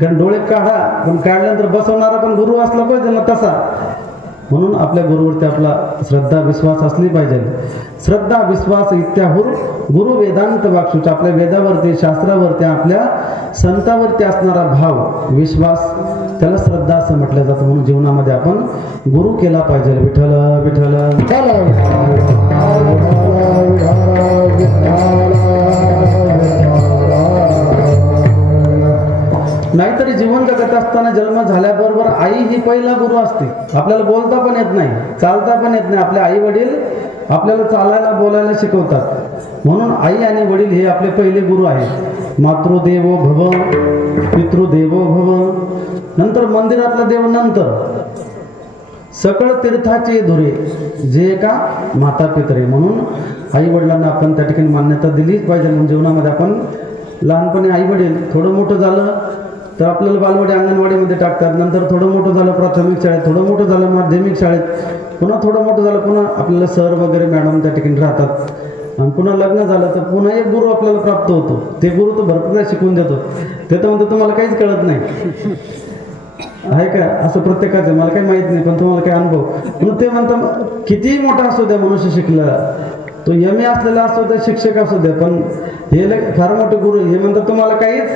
कारण डोळे काढा, पण काढल्यानंतर बसवणारा पण गुरु असला पाहिजे ना तसा. म्हणून आपल्या गुरुवरती आपला श्रद्धा विश्वास असली पाहिजे. श्रद्धा विश्वास इत्याहुर गुरु वेदांत वाक्षुच. आपल्या वेदावरती, शास्त्रावरती, आपल्या संतावरती असणारा भाव, विश्वास, त्याला श्रद्धा असं म्हटलं जातं. म्हणून जीवनामध्ये आपण गुरु केला पाहिजे. विठ्ठल विठ्ठल. नाहीतरी जीवन जगत असताना जन्म झाल्याबरोबर आई ही पहिला गुरु असते. आपल्याला बोलता पण येत नाही, चालता पण येत नाही. आपले आई वडील आपल्याला चालायला बोलायला शिकवतात. म्हणून आई आणि वडील हे आपले पहिले गुरु आहेत. मातृदेवो भव, पितृदेवो भव, नंतर मंदिरातला देव, नंतर सकळ तीर्थाचे धुरे, जे का माता पितरे. म्हणून आई वडिलांना आपण त्या ठिकाणी मान्यता दिलीच पाहिजे. म्हणून जीवनामध्ये आपण लहानपणी आई वडील, थोडं मोठं झालं तर आपल्याला बालवाडी अंगणवाडीमध्ये टाकतात. नंतर थोडं मोठं झालं प्राथमिक शाळेत, थोडं मोठं झालं माध्यमिक शाळेत, पुन्हा थोडं मोठं झालं पुन्हा आपल्याला सर वगैरे मॅडम त्या ठिकाणी राहतात. आणि पुन्हा लग्न झालं तर पुन्हा एक गुरु आपल्याला प्राप्त होतो. ते गुरु तर भरपूर शिकवून देतो. ते तर म्हणतो तुम्हाला काहीच कळत नाही. आहे का असं प्रत्येकाचं मला काही माहित नाही पण तुम्हाला काही अनुभव मग ते म्हणतात कितीही मोठा असू द्या मनुष्य शिकलेला तो MA असलेला असतो त्या शिक्षक असू द्या पण हे फार मोठे गुरु हे म्हणतात तुम्हाला काहीच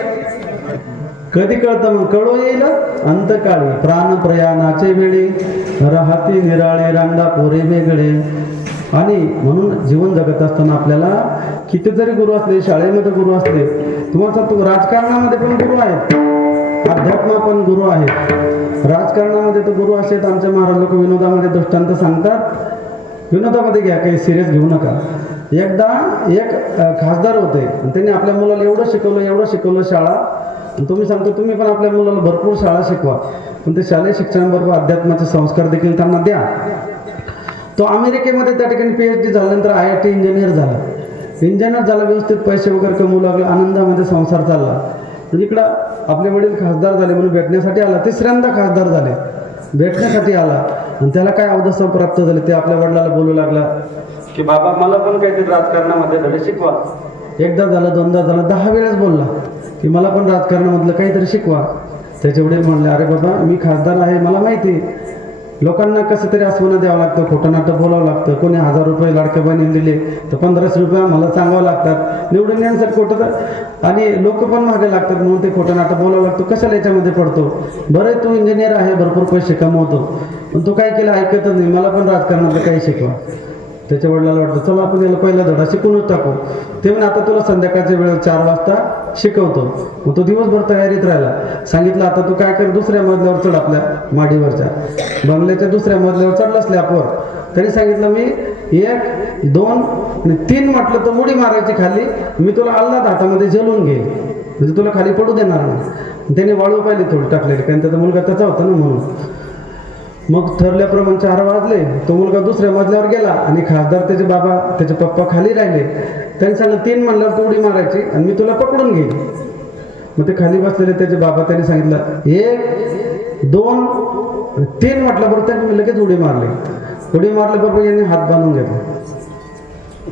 कधी कळतं मग कळू येईल अंतकाळी प्राण प्रयाणाचे वेळी राहती निराळे रांडा पोरे वेगळे आणि म्हणून जीवन जगत असताना आपल्याला किती जरी गुरु असले शाळेमध्ये गुरु असले तुम्हाला सांगतो राजकारणामध्ये पण गुरु आहेत अध्यात्म पण गुरु आहेत राजकारणामध्ये तर गुरु असे आमचे महाराज लोक विनोदामध्ये दृष्टांत सांगतात विनोदामध्ये घ्या काही सिरियस घेऊ नका एकदा एक खासदार होते आणि त्यांनी आपल्या मुलाला एवढं शिकवलं शाळा तुम्ही सांगतो तुम्ही पण आपल्या मुलाला भरपूर शाळा शिकवा पण ते शालेय शिक्षणाबरोबर अध्यात्माचे संस्कार देखील त्यांना द्या तो अमेरिकेमध्ये त्या ठिकाणी PhD झाल्यानंतर IIT इंजिनियर झाला व्यवस्थित पैसे वगैरे कमवू लागला आनंदामध्ये संसार चालला इकडं आपले वडील खासदार झाले म्हणून भेटण्यासाठी आला तिसऱ्यांदा खासदार झाले भेटण्यासाठी आला आणि त्याला काय अवदसा प्राप्त झाले ते आपल्या वडिलाला बोलू लागला की बाबा मला पण काहीतरी राजकारणामध्ये धडे शिकवा एकदा झालं दोनदा झालं 10 वेळेस बोलला की मला पण राजकारणामधलं काहीतरी शिकवा त्याचे वडील म्हणले अरे बाबा मी खासदार आहे मला माहिती लोकांना कसं तरी आसवणं द्यावं लागतं खोटं नाटक बोलावं लागतं कोणी 1000 रुपये लाडक्या बहिणीने दिले तर 1500 रुपये मला सांगावं लागतात निवडून येण्यासाठी खोटं आणि लोक पण मागे लागतात म्हणून ते खोटं नाटक बोलावं लागतं कशाला याच्यामध्ये पडतो बरं तू इंजिनियर आहे भरपूर पैसे कमवतो पण तू काय केलं ऐकतच नाही मला पण राजकारणातलं काही शिकवा त्याच्या वडिलाला वाटतं चला आपण याला पहिला धडा शिकूनच टाकू ते म्हणून आता तुला संध्याकाळच्या वेळेला 4 वाजता शिकवतो मग तो दिवसभर तयारीत राहिला सांगितलं आता तू काय कर दुसऱ्या मजल्यावर चढ आपल्या माडीवरच्या बंगल्याच्या दुसऱ्या मजल्यावर चढला स्लॅपवर त्यांनी सांगितलं मी 1 2 आणि 3 म्हटलं तर उडी मारायची खाली मी तुला आल्हाद हातामध्ये झेलून घेईल म्हणजे तुला खाली पडू देणार नाही त्याने वाळू पाहिली थोडी टाकलेली कारण त्याचा मुलगा त्याचा होता ना म्हणून मग ठरल्याप्रमाणे 4 वाजले तो मुलगा दुसऱ्या मजल्यावर गेला आणि खासदार त्याचे बाबा त्याचे पप्पा खाली राहिले त्यांनी सांगितलं 3 म्हणल्यावर तू उडी मारायची आणि मी तुला पकडून घेईन मग ते खाली बसलेले त्याचे बाबा त्यांनी सांगितलं 1 2 3 म्हटलं बरोबर त्यांनी लगेच उडी मारल्याबरोबर यांनी हात बांधून घेतला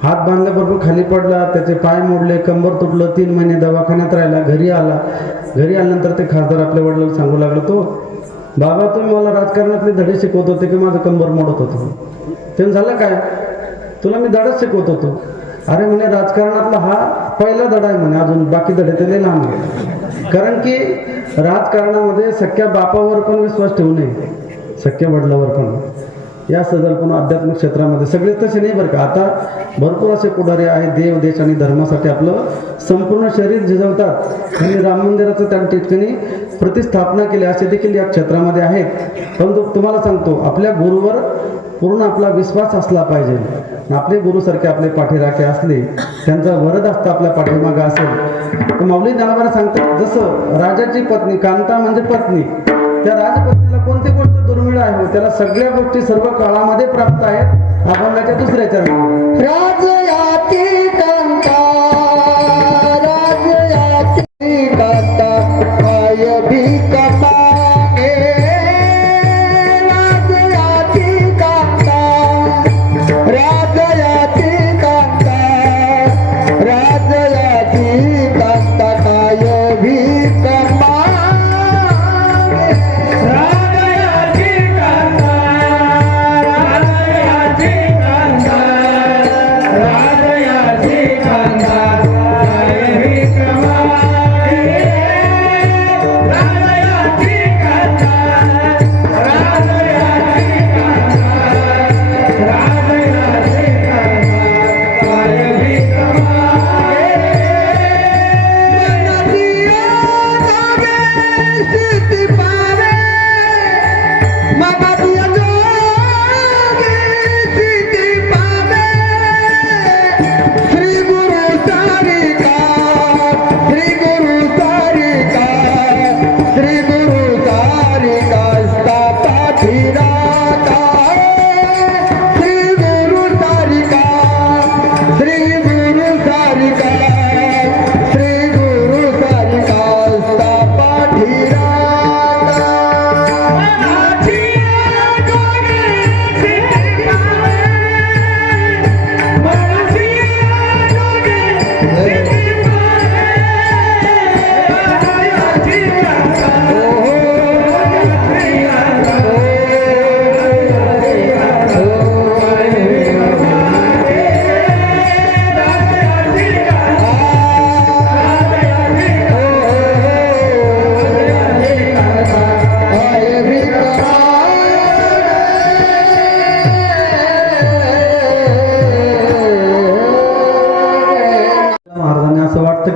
हात बांधल्याबरोबर खाली पडला त्याचे पाय मोडले कंबर तुटलं 3 महिने दवाखान्यात राहिला घरी आल्यानंतर ते खासदार आपल्या वडिलांना सांगू लागला तो बाबा तुम्ही मला राजकारणातले धडे शिकवत होते की माझं कंबर मोडत होतं ते झालं काय तुला मी धडाच शिकवत होतो अरे म्हणे राजकारणातला हा पहिला धडा आहे म्हणे अजून बाकी धडे ते लहान आहे कारण की राजकारणामध्ये सख्या बापावर पण विश्वास ठेवू नये सख्या वडिलावर पण या सदरपण आध्यात्मिक क्षेत्रामध्ये सगळे तसे नाही बरं का आता भरपूर असे पुढारी आहेत देव देश आणि धर्मासाठी आपलं संपूर्ण शरीर झिजवतात त्यांनी राम मंदिराचं त्या ठिकाणी प्रतिस्थापना केली असे देखील या क्षेत्रामध्ये आहेत परंतु तुम्हाला सांगतो आपल्या गुरुवर पूर्ण आपला विश्वास असला पाहिजे आपले गुरुसारखे आपले पाठीराखे असले त्यांचा वरद असतं आपल्या पाठीमागं असेल तर माऊली ज्ञानोबा सांगतात जसं राजाची पत्नी कांता म्हणजे पत्नी त्या राजपत्नीला कोणती गोष्ट दुर्मिळ आहे त्याला सगळ्या गोष्टी सर्व काळामध्ये प्राप्त आहेत अभंगाच्या दुसऱ्या चरणात राजयाती कांता काय भीक मागे राजयाती कांता काय भीक राजयाची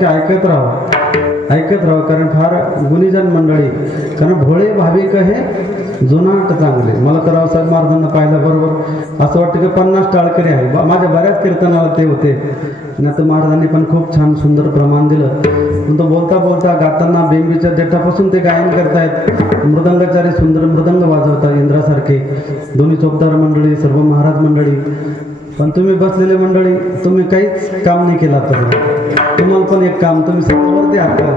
त्यासाठी ऐकत राहावं, कारण फार गुणीजन मंडळी, कारण भोळे भाविक हे जुनाट चांगले. मला तर रावसाहेब महाराजांना पाहिलं बरोबर असं वाटतं की 50 टाळकरी आहे. माझ्या बऱ्याच कीर्तनाला ते होते. नाही तर महाराजांनी पण खूप छान सुंदर प्रमाण दिलं. पण तो बोलता बोलता गाताना बेंबीच्या देठापासून ते गायन करतायत. मृदंगाचार्य सुंदर मृदंग वाजवतात इंद्रासारखे, दोन्ही चौकदार मंडळी, सर्व महाराज मंडळी. पण तुम्ही बसलेले मंडळी, तुम्ही काहीच काम नाही केलं. तर तुम्हाला पण एक काम, तुम्ही समोरवरती हात करा.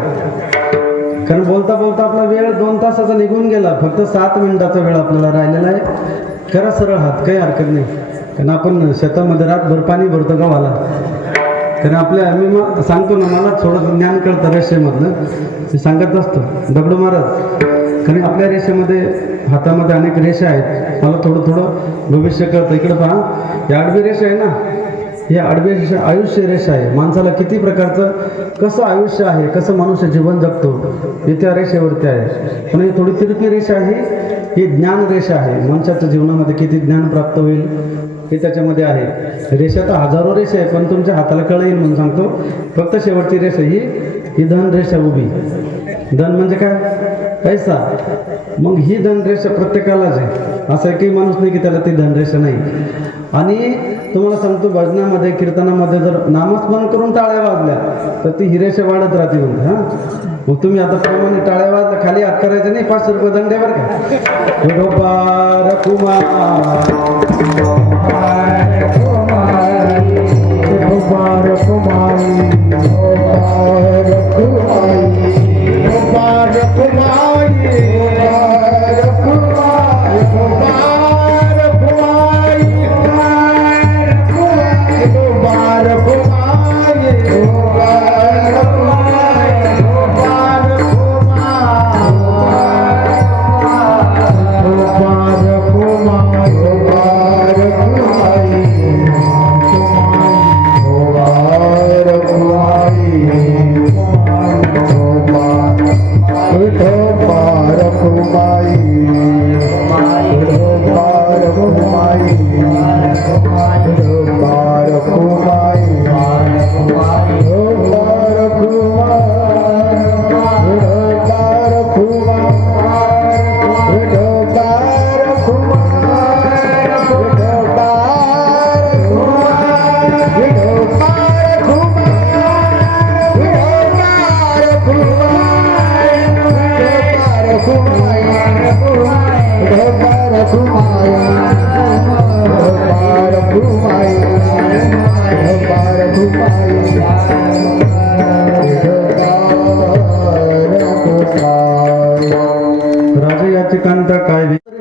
कारण बोलता बोलता आपला वेळ 2 तासाचा निघून गेला. फक्त 7 मिनिटाचा वेळ आपल्याला राहिलेला आहे. करा सरळ हात, काही हरकत नाही. कारण आपण शेतामध्ये रातभर पाणी भरतो गव्हाला. कारण मी मग सांगतो ना, मला थोडं ज्ञान कळतं रेषेमधलं, ते सांगत असतो दगडू महाराज. कारण आपल्या रेषेमध्ये हातामध्ये अनेक रेषा आहेत. मला थोडं भविष्य कळतं. इकडं पहा, ही आडवी रेषा आहे ना, ही आडवी रेषा आयुष्य रेषा आहे. माणसाला किती प्रकारचं कसं आयुष्य आहे, कसं मनुष्य जीवन जगतो हे त्या रेषेवरती आहे. पण ही थोडी तिरकी रेषा आहे, ही ज्ञान रेषा आहे. मनुष्याच्या जीवनामध्ये किती ज्ञान प्राप्त होईल हे त्याच्यामध्ये आहे. रेषा तर हजारो रेषा आहे, पण तुमच्या हाताला कळेल म्हणून सांगतो. फक्त शेवटची रेषा ही धन रेषा उभी. धन म्हणजे काय? पैसा. मग ही धनरेषा प्रत्येकालाच आहे. असं एकही माणूस नाही की त्याला ती धनरेषा नाही. आणि तुम्हाला सांगतो, भजनामध्ये कीर्तनामध्ये जर नामस्मरण करून टाळ्या वाजल्या तर ती ही रेषा वाढत राहते म्हणते. मग तुम्ही आता प्रमाणे टाळ्या वाजल्या, खाली हात करायचे नाही, 500 रुपये दंड आहे बरं का. विठोबा कुमार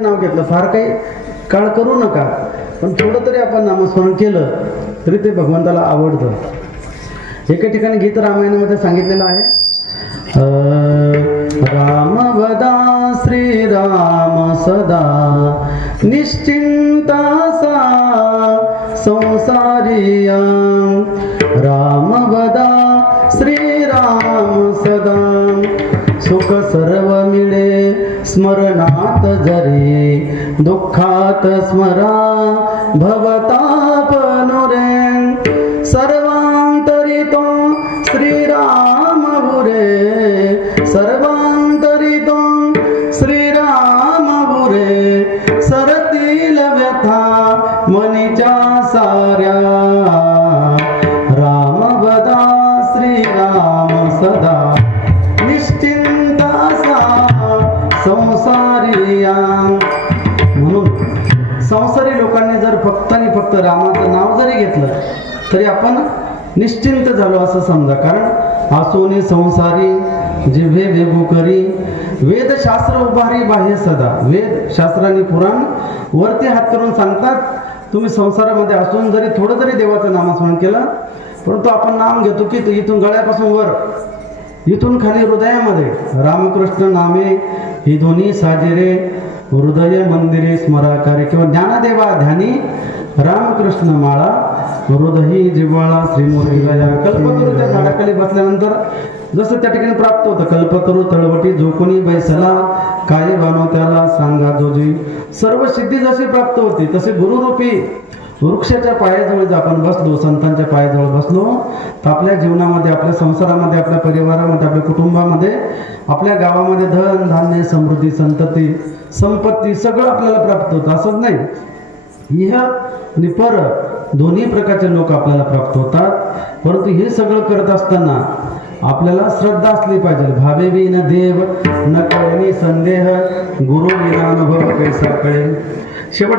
नाव घेतलं. फार काही काळ करू नका, पण थोडं तरी आपण नामस्मरण केलं तरी ते भगवंताला आवडतं. एका ठिकाणी गीत रामायणामध्ये सांगितलेलं आहे, राम वदा श्रीराम सदा निश्चिंतासा संसारिया. राम वदा श्रीराम सदा सुख सर्व मिळे स्मरणात जरी दुःखात स्मरा भवताप नुरे. सर्वांतरितो श्रीराम भुरे, सर्वांतरितो श्रीराम भुरे. सरतील व्यथा मनीच्या साऱ्या, राम वदा श्रीराम सदा निश्चिंतासा संसारिया. म्हणून संसारी लोकांनी जर फक्त आणि फक्त रामाचं नाव जरी घेतलं तरी आपण निश्चिंत झालो असं समजा. कारण आसोने संसारी जिव्हे वेगू करी, वेदशास्त्र उभारी बाह्य सदा. वेद शास्त्राने पुराण वरती हात करून सांगतात, तुम्ही संसारामध्ये असून जरी थोडं जरी देवाचं नामस्मरण केलं, परंतु आपण नाम घेतो की इथून गळ्यापासून वर, इथून खाली हृदयामध्ये रामकृष्ण नामे ही दोन्ही साजिरे हृदय मंदिरे स्मराकारे. किंवा ज्ञानदेवा ध्यानी रामकृष्ण माळा हृदयी जिव्हाळा श्रीमोरीला. कल्पतरू त्या झाडाखाली बसल्यानंतर जसं त्या ठिकाणी प्राप्त होतं, कल्पतरू तळवटी जो कोणी बैसला काय बानो त्याला सांगा जोजी. सर्व सिद्धी जशी प्राप्त होती तसे गुरुरूपी वृक्षाच्या पायाजवळ जर आपण बसलो, संतांच्या पायाजवळ बसलो, तर आपल्या जीवनामध्ये, आपल्या संसारामध्ये, आपल्या परिवारामध्ये, आपल्या कुटुंबामध्ये, आपल्या गावामध्ये धन धान्य, समृद्धी, संतती, संपत्ती सगळं आपल्याला प्राप्त होतं. असंच नाही, इह आणि पर दोन्ही प्रकारचे लोक आपल्याला प्राप्त होतात. परंतु हे सगळं करत असताना आपल्याला श्रद्धा असली पाहिजे. भावे विन देव न कळणी संदेह, गुरु विना अनुभव कैसा कळेल. शेवट